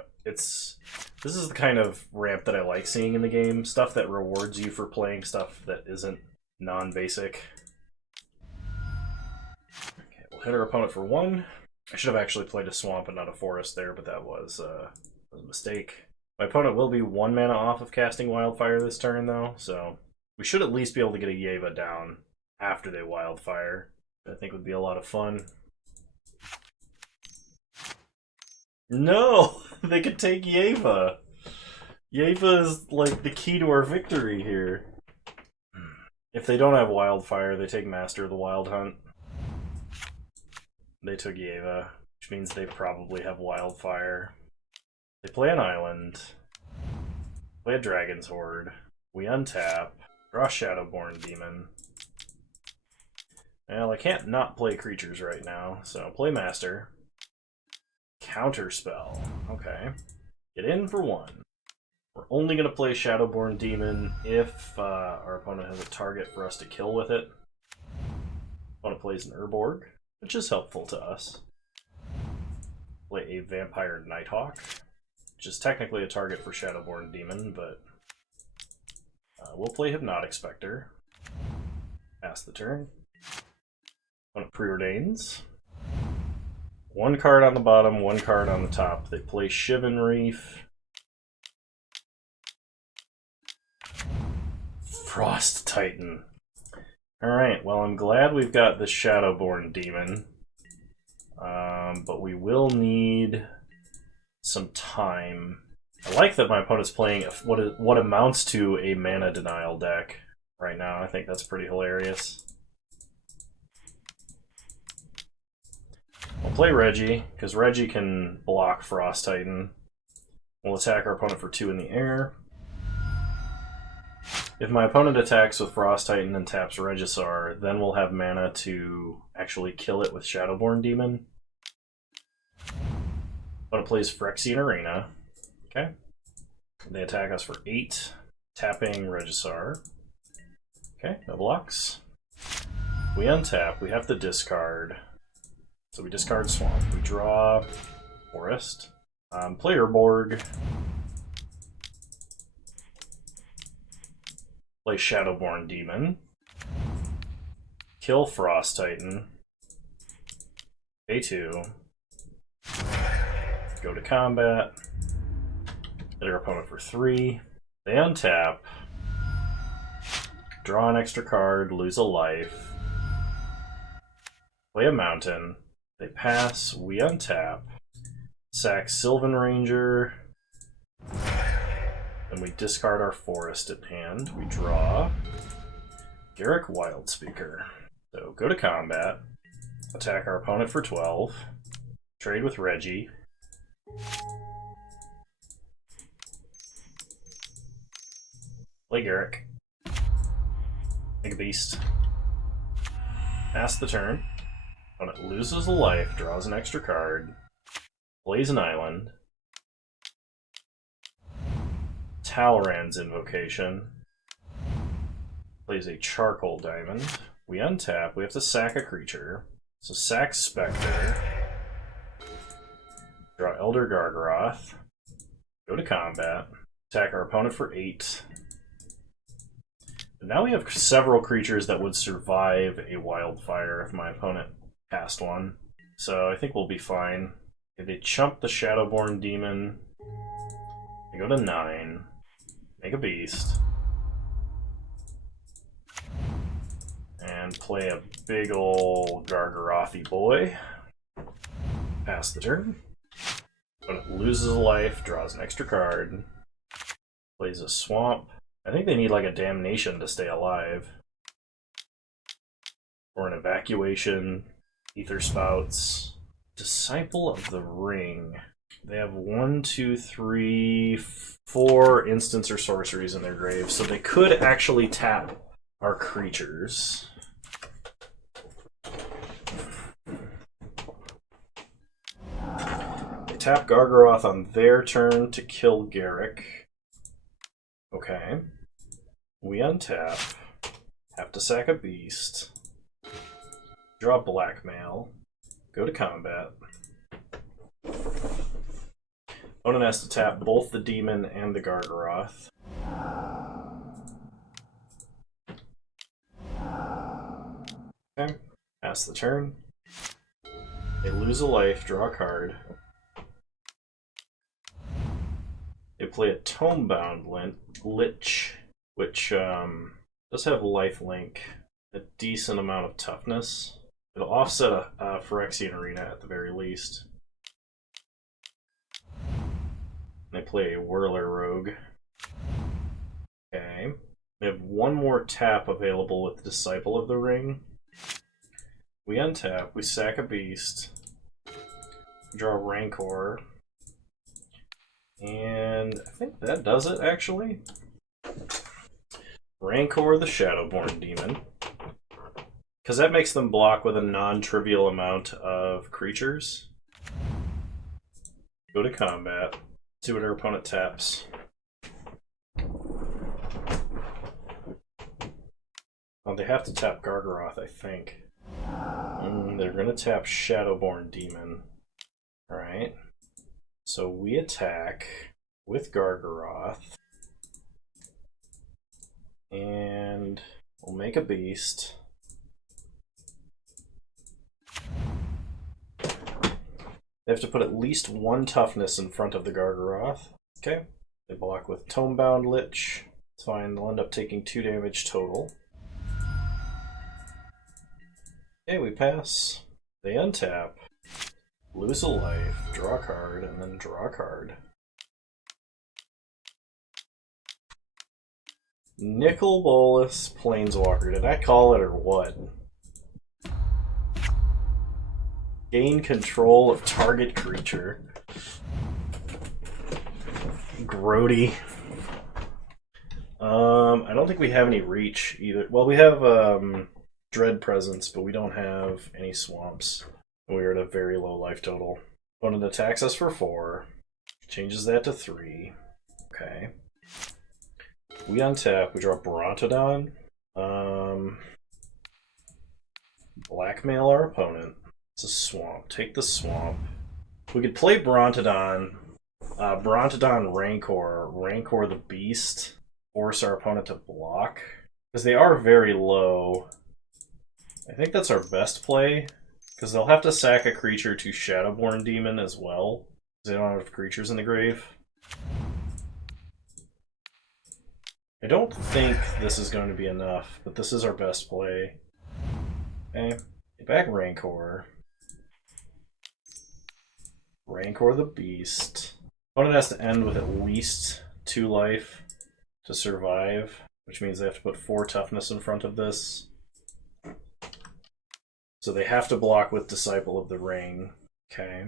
is the kind of ramp that I like seeing in the game. Stuff that rewards you for playing stuff that isn't non-basic. Okay, we'll hit our opponent for 1. I should have actually played a swamp and not a forest there, but that was a mistake. My opponent will be 1 mana off of casting Wildfire this turn, though, so we should at least be able to get a Yeva down after they wildfire. I think would be a lot of fun. No! They could take Yeva! Yeva is like the key to our victory here. If they don't have wildfire, they take Master of the Wild Hunt. They took Yeva, which means they probably have wildfire. They play an island. Play a Dragon's Horde. We untap. Draw Shadowborn Demon. Well, I can't not play creatures right now, so play Master. Counterspell. Okay. Get in for 1. We're only going to play Shadowborn Demon if our opponent has a target for us to kill with it. Opponent plays an Urborg, which is helpful to us. Play a Vampire Nighthawk, which is technically a target for Shadowborn Demon, but we'll play Hypnotic Spectre. Pass the turn. Opponent preordains. 1 card on the bottom, 1 card on the top. They play Shivan Reef. Frost Titan. Alright, well, I'm glad we've got the Shadowborn Demon. But we will need some time. I like that my opponent's playing what amounts to a mana denial deck right now. I think that's pretty hilarious. We'll play Reggie, because Reggie can block Frost Titan. We'll attack our opponent for 2 in the air. If my opponent attacks with Frost Titan and taps Regisaur, then we'll have mana to actually kill it with Shadowborn Demon. Opponent plays Phyrexian Arena. Okay. They attack us for 8, tapping Regisaur. Okay, no blocks. We untap, we have to discard. So we discard Swamp. We draw Forest. Play Urborg. Play Shadowborn Demon. Kill Frost Titan. Pay 2. Go to combat. Hit our opponent for 3. They untap. Draw an extra card, lose a life. Play a mountain. They pass, we untap. Sack Sylvan Ranger. Then we discard our forest at hand. We draw Garruk Wildspeaker. So go to combat. Attack our opponent for 12. Trade with Reggie. Play Garruk. Make a beast. Pass the turn. Opponent loses a life, draws an extra card. Plays an island. Talrand's Invocation. Plays a Charcoal Diamond. We untap, we have to sack a creature. So sack Spectre. Draw Elder Gargaroth. Go to combat. Attack our opponent for 8. But now we have several creatures that would survive a wildfire if my opponent cast one. So I think we'll be fine. If they chump the Shadowborn Demon, they go to 9. Make a beast. And play a big ol' Gargarothy boy. Pass the turn. But it loses a life, draws an extra card. Plays a swamp. I think they need like a damnation to stay alive. Or an evacuation. Ether Spouts. Disciple of the Ring. They have 1, 2, 3, 4 instants or sorceries in their grave, so they could actually tap our creatures. They tap Gargaroth on their turn to kill Garrick. Okay. We untap. Have to sack a beast. Draw blackmail. Go to combat. Opponent has to tap both the demon and the Gargaroth. Okay. Pass the turn. They lose a life, draw a card. They play a Tomebound Lich, which does have lifelink, a decent amount of toughness. It'll offset a Phyrexian Arena at the very least. They play a Whirler Rogue. Okay. They have one more tap available with Disciple of the Ring. We untap, we sack a beast, draw Rancor, and I think that does it, actually. Rancor the Shadowborn Demon, because that makes them block with a non-trivial amount of creatures. Go to combat, see what our opponent taps. Oh, they have to tap Gargaroth, I think. They're going to tap Shadowborn Demon. Alright. So we attack with Gargaroth. And we'll make a beast. They have to put at least one toughness in front of the Gargaroth. Okay. They block with Tomebound Lich. It's fine. They'll end up taking 2 damage total. Okay, we pass. They untap, lose a life, draw a card, and then draw a card. Nicol Bolas Planeswalker. Did I call it or what? Gain control of target creature. Grody. I don't think we have any reach either. Well, we have Dread Presence, but we don't have any swamps. We're at a very low life total. Opponent attacks us for 4. Changes that to 3. Okay. We untap, we draw Brontodon. Blackmail our opponent. It's a swamp. Take the swamp. We could play Brontodon. Brontodon Rancor. Rancor the Beast. Force our opponent to block. Because they are very low. I think that's our best play, because they'll have to sack a creature to Shadowborn Demon as well, because they don't have creatures in the grave. I don't think this is going to be enough, but this is our best play. Okay, back Rancor. Rancor the Beast. Opponent has to end with at least 2 life to survive, which means they have to put 4 toughness in front of this. So they have to block with Disciple of the Ring. Okay.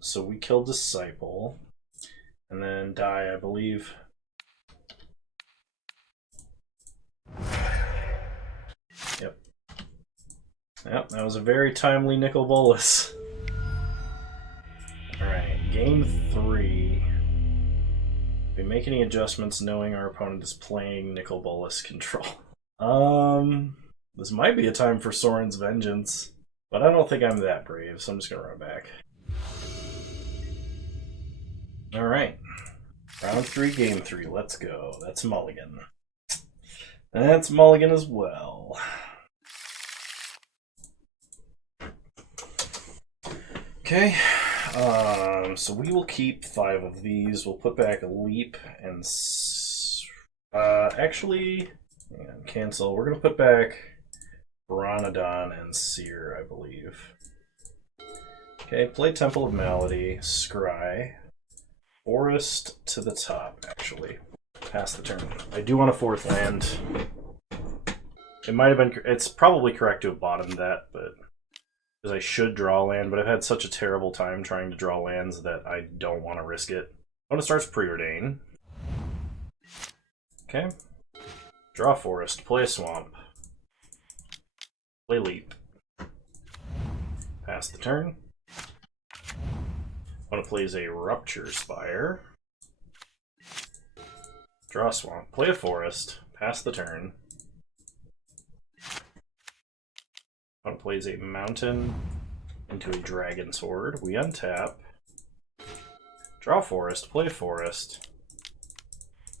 So we kill Disciple. And then die, I believe. Yep. Yep, that was a very timely Nicol Bolas. Alright, game 3. We make any adjustments knowing our opponent is playing Nicol Bolas control. This might be a time for Sorin's Vengeance, but I don't think I'm that brave, so I'm just going to run back. Alright. Round 3, game 3. Let's go. That's Mulligan. That's Mulligan as well. Okay. So we will keep 5 of these. We'll put back a Leap and... actually... cancel. We're going to put back... Bronodon and Seer, I believe. Okay, play Temple of Malady, Scry. Forest to the top, actually. Pass the turn. I do want a 4th land. It might have been... It's probably correct to have bottomed that, but... because I should draw land, but I've had such a terrible time trying to draw lands that I don't want to risk it. Opponent starts Preordain. Okay. Draw Forest, play a Swamp. Play Leap. Pass the turn. Opponent plays a Rupture Spire. Draw a Swamp, play a Forest, pass the turn. Opponent plays a Mountain into a Dragon's Horde. We untap. Draw Forest, play Forest.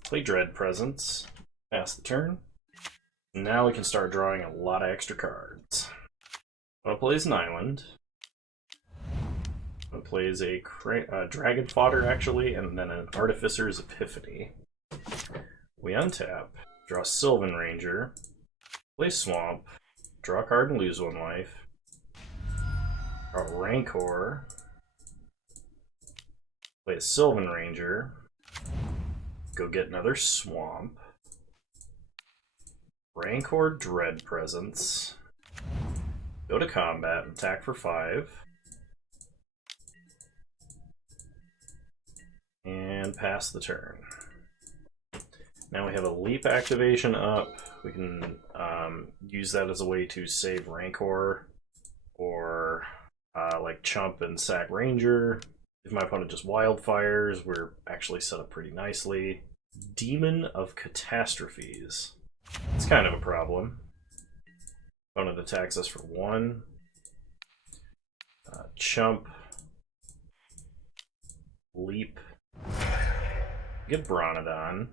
Play Dread Presence, pass the turn. Now we can start drawing a lot of extra cards. Opponent plays an Island. Opponent plays a Dragon Fodder, actually, and then an Artificer's Epiphany. We untap. Draw Sylvan Ranger. Play Swamp. Draw a card and lose 1 life. Draw Rancor. Play a Sylvan Ranger. Go get another Swamp. Rancor Dread Presence. Go to combat and attack for 5. And pass the turn. Now we have a Leap activation up. We can use that as a way to save Rancor, or like chump and sack Ranger. If my opponent just wildfires, we're actually set up pretty nicely. Demon of Catastrophes. It's kind of a problem. Opponent attacks us for 1. Chump. Leap. Get Bronodon.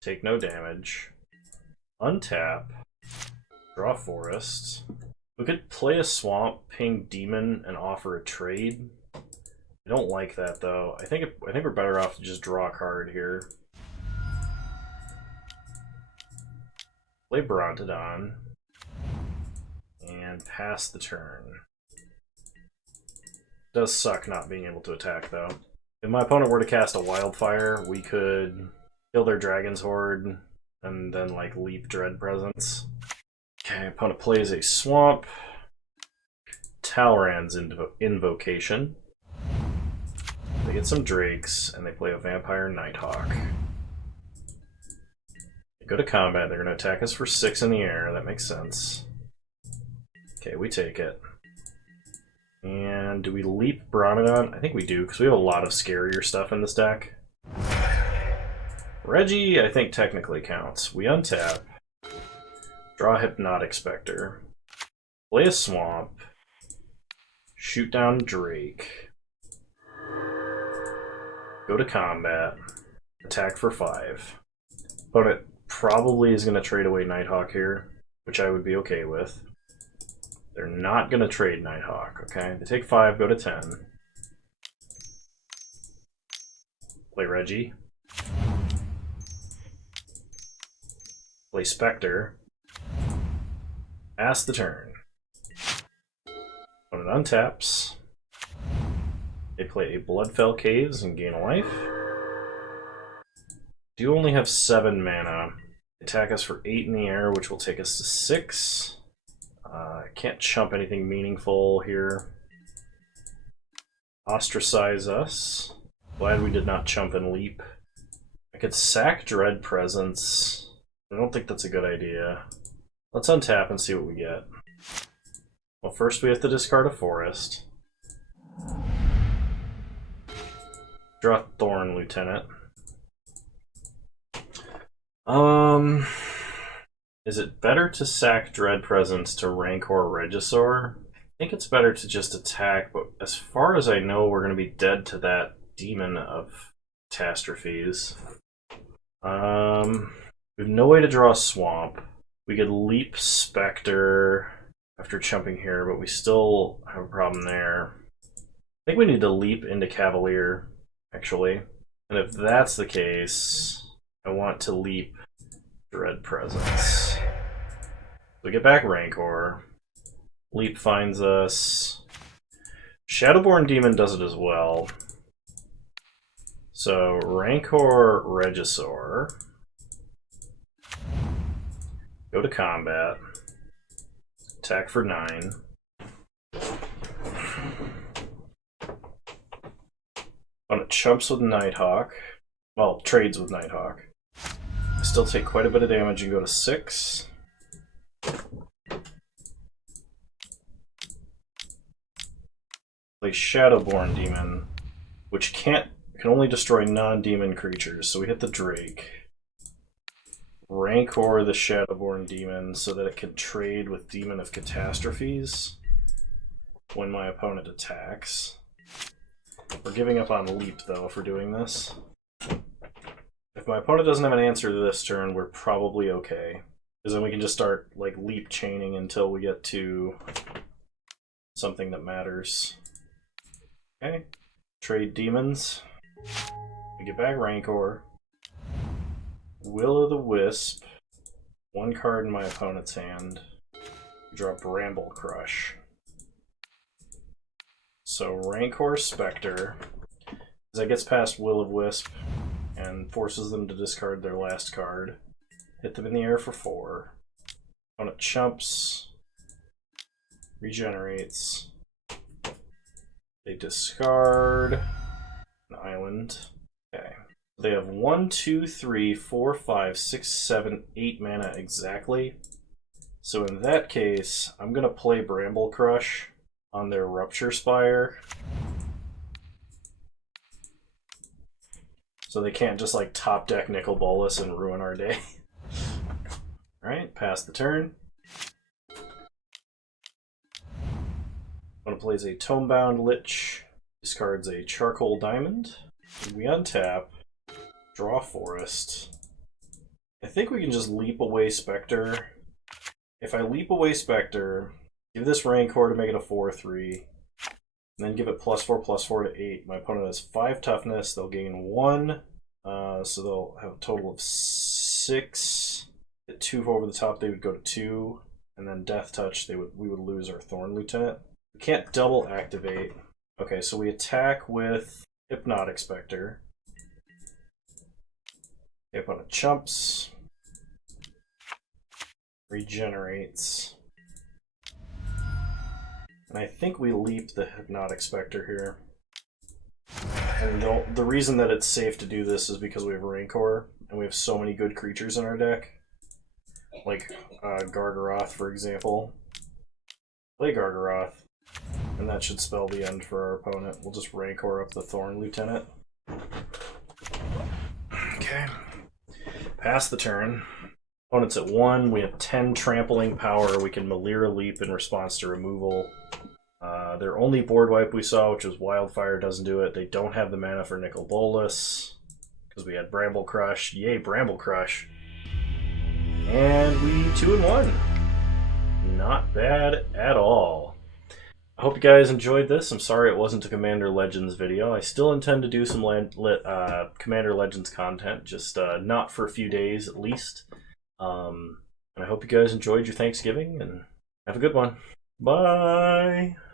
Take no damage. Untap. Draw Forest. We could play a Swamp, ping Demon, and offer a trade. I don't like that though. I think we're better off to just draw a card here. Play Brontodon. And pass the turn. Does suck not being able to attack though. If my opponent were to cast a Wildfire, we could kill their Dragon's Horde and then like Leap Dread Presence. Okay, opponent plays a Swamp. Talrand's Invocation. They get some Drakes, and they play a Vampire Nighthawk. They go to combat, they're going to attack us for 6 in the air, that makes sense. Okay, we take it. And do we Leap Bronodon? I think we do, because we have a lot of scarier stuff in this deck. Reggie, I think, technically counts. We untap. Draw Hypnotic Spectre. Play a Swamp. Shoot down Drake. Go to combat. Attack for 5. Opponent probably is going to trade away Nighthawk here, which I would be okay with. They're not going to trade Nighthawk, okay? They take 5, go to 10. Play Reggie. Play Spectre. Pass the turn. Opponent untaps. They play a Bloodfell Caves and gain a life. Do only have 7 mana. Attack us for 8 in the air, which will take us to 6. Can't chump anything meaningful here. Ostracize us. Glad we did not chump and leap. I could sack Dread Presence. I don't think that's a good idea. Let's untap and see what we get. Well, first we have to discard a forest. Draw Thorn Lieutenant. Is it better to sack Dread Presence to Rancor Regisaur? I think it's better to just attack, but as far as I know, we're going to be dead to that Demon of Catastrophes. We have no way to draw a Swamp. We could Leap Spectre after chumping here, but we still have a problem there. I think we need to Leap into Cavalier, actually. And if that's the case, I want to Leap Dread Presence. We get back Rancor. Leap finds us. Shadowborn Demon does it as well. So Rancor Regisaur. Go to combat. Attack for 9. Opponent chumps with Nighthawk. Well, trades with Nighthawk. I still take quite a bit of damage and go to 6. Play Shadowborn Demon, which can only destroy non-demon creatures. So we hit the Drake. Rancor the Shadowborn Demon so that it can trade with Demon of Catastrophes when my opponent attacks. We're giving up on Leap, though, if we're doing this. If my opponent doesn't have an answer to this turn, we're probably okay. Because then we can just start like Leap chaining until we get to something that matters. Okay. Trade Demons. We get back Rancor. Will-o'-the-Wisp. 1 card in my opponent's hand. Draw Bramble Crush. So Rancor Spectre. As that gets past Will-o'-Wisp and forces them to discard their last card. Hit them in the air for 4. Opponent chumps. Regenerates. They discard an island. Okay. They have 1, 2, 3, 4, 5, 6, 7, 8 mana exactly. So in that case, I'm going to play Bramble Crush on their Rupture Spire. So they can't just like top deck Nicol Bolas and ruin our day. Alright, pass the turn. Opponent plays a Tomebound Lich, discards a Charcoal Diamond. We untap, draw Forest. I think we can just Leap Away Spectre. If I Leap Away Spectre, give this Rancor to make it a 4/3, and then give it +4/+4 to 8. My opponent has 5 toughness, they'll gain 1, so they'll have a total of 6. At 2 over the top, they would go to 2, and then Death Touch, we would lose our Thorn Lieutenant. We can't double activate. Okay, so we attack with Hypnotic Spectre. The opponent chumps. Regenerates. And I think we leap the Hypnotic Spectre here. And the reason that it's safe to do this is because we have Rancor, and we have so many good creatures in our deck. Like Gargaroth, for example. Play Gargaroth, and that should spell the end for our opponent. We'll just Rancor up the Thorn Lieutenant. Okay. Pass the turn. Opponent's at 1. We have 10 trampling power. We can Malira Leap in response to removal. Their only board wipe we saw, which was Wildfire, doesn't do it. They don't have the mana for Nicol Bolas because we had Bramble Crush. Yay, Bramble Crush. And we 2-1. Not bad at all. I hope you guys enjoyed this. I'm sorry it wasn't a Commander Legends video. I still intend to do some Commander Legends content, just not for a few days at least. And I hope you guys enjoyed your Thanksgiving, and have a good one. Bye!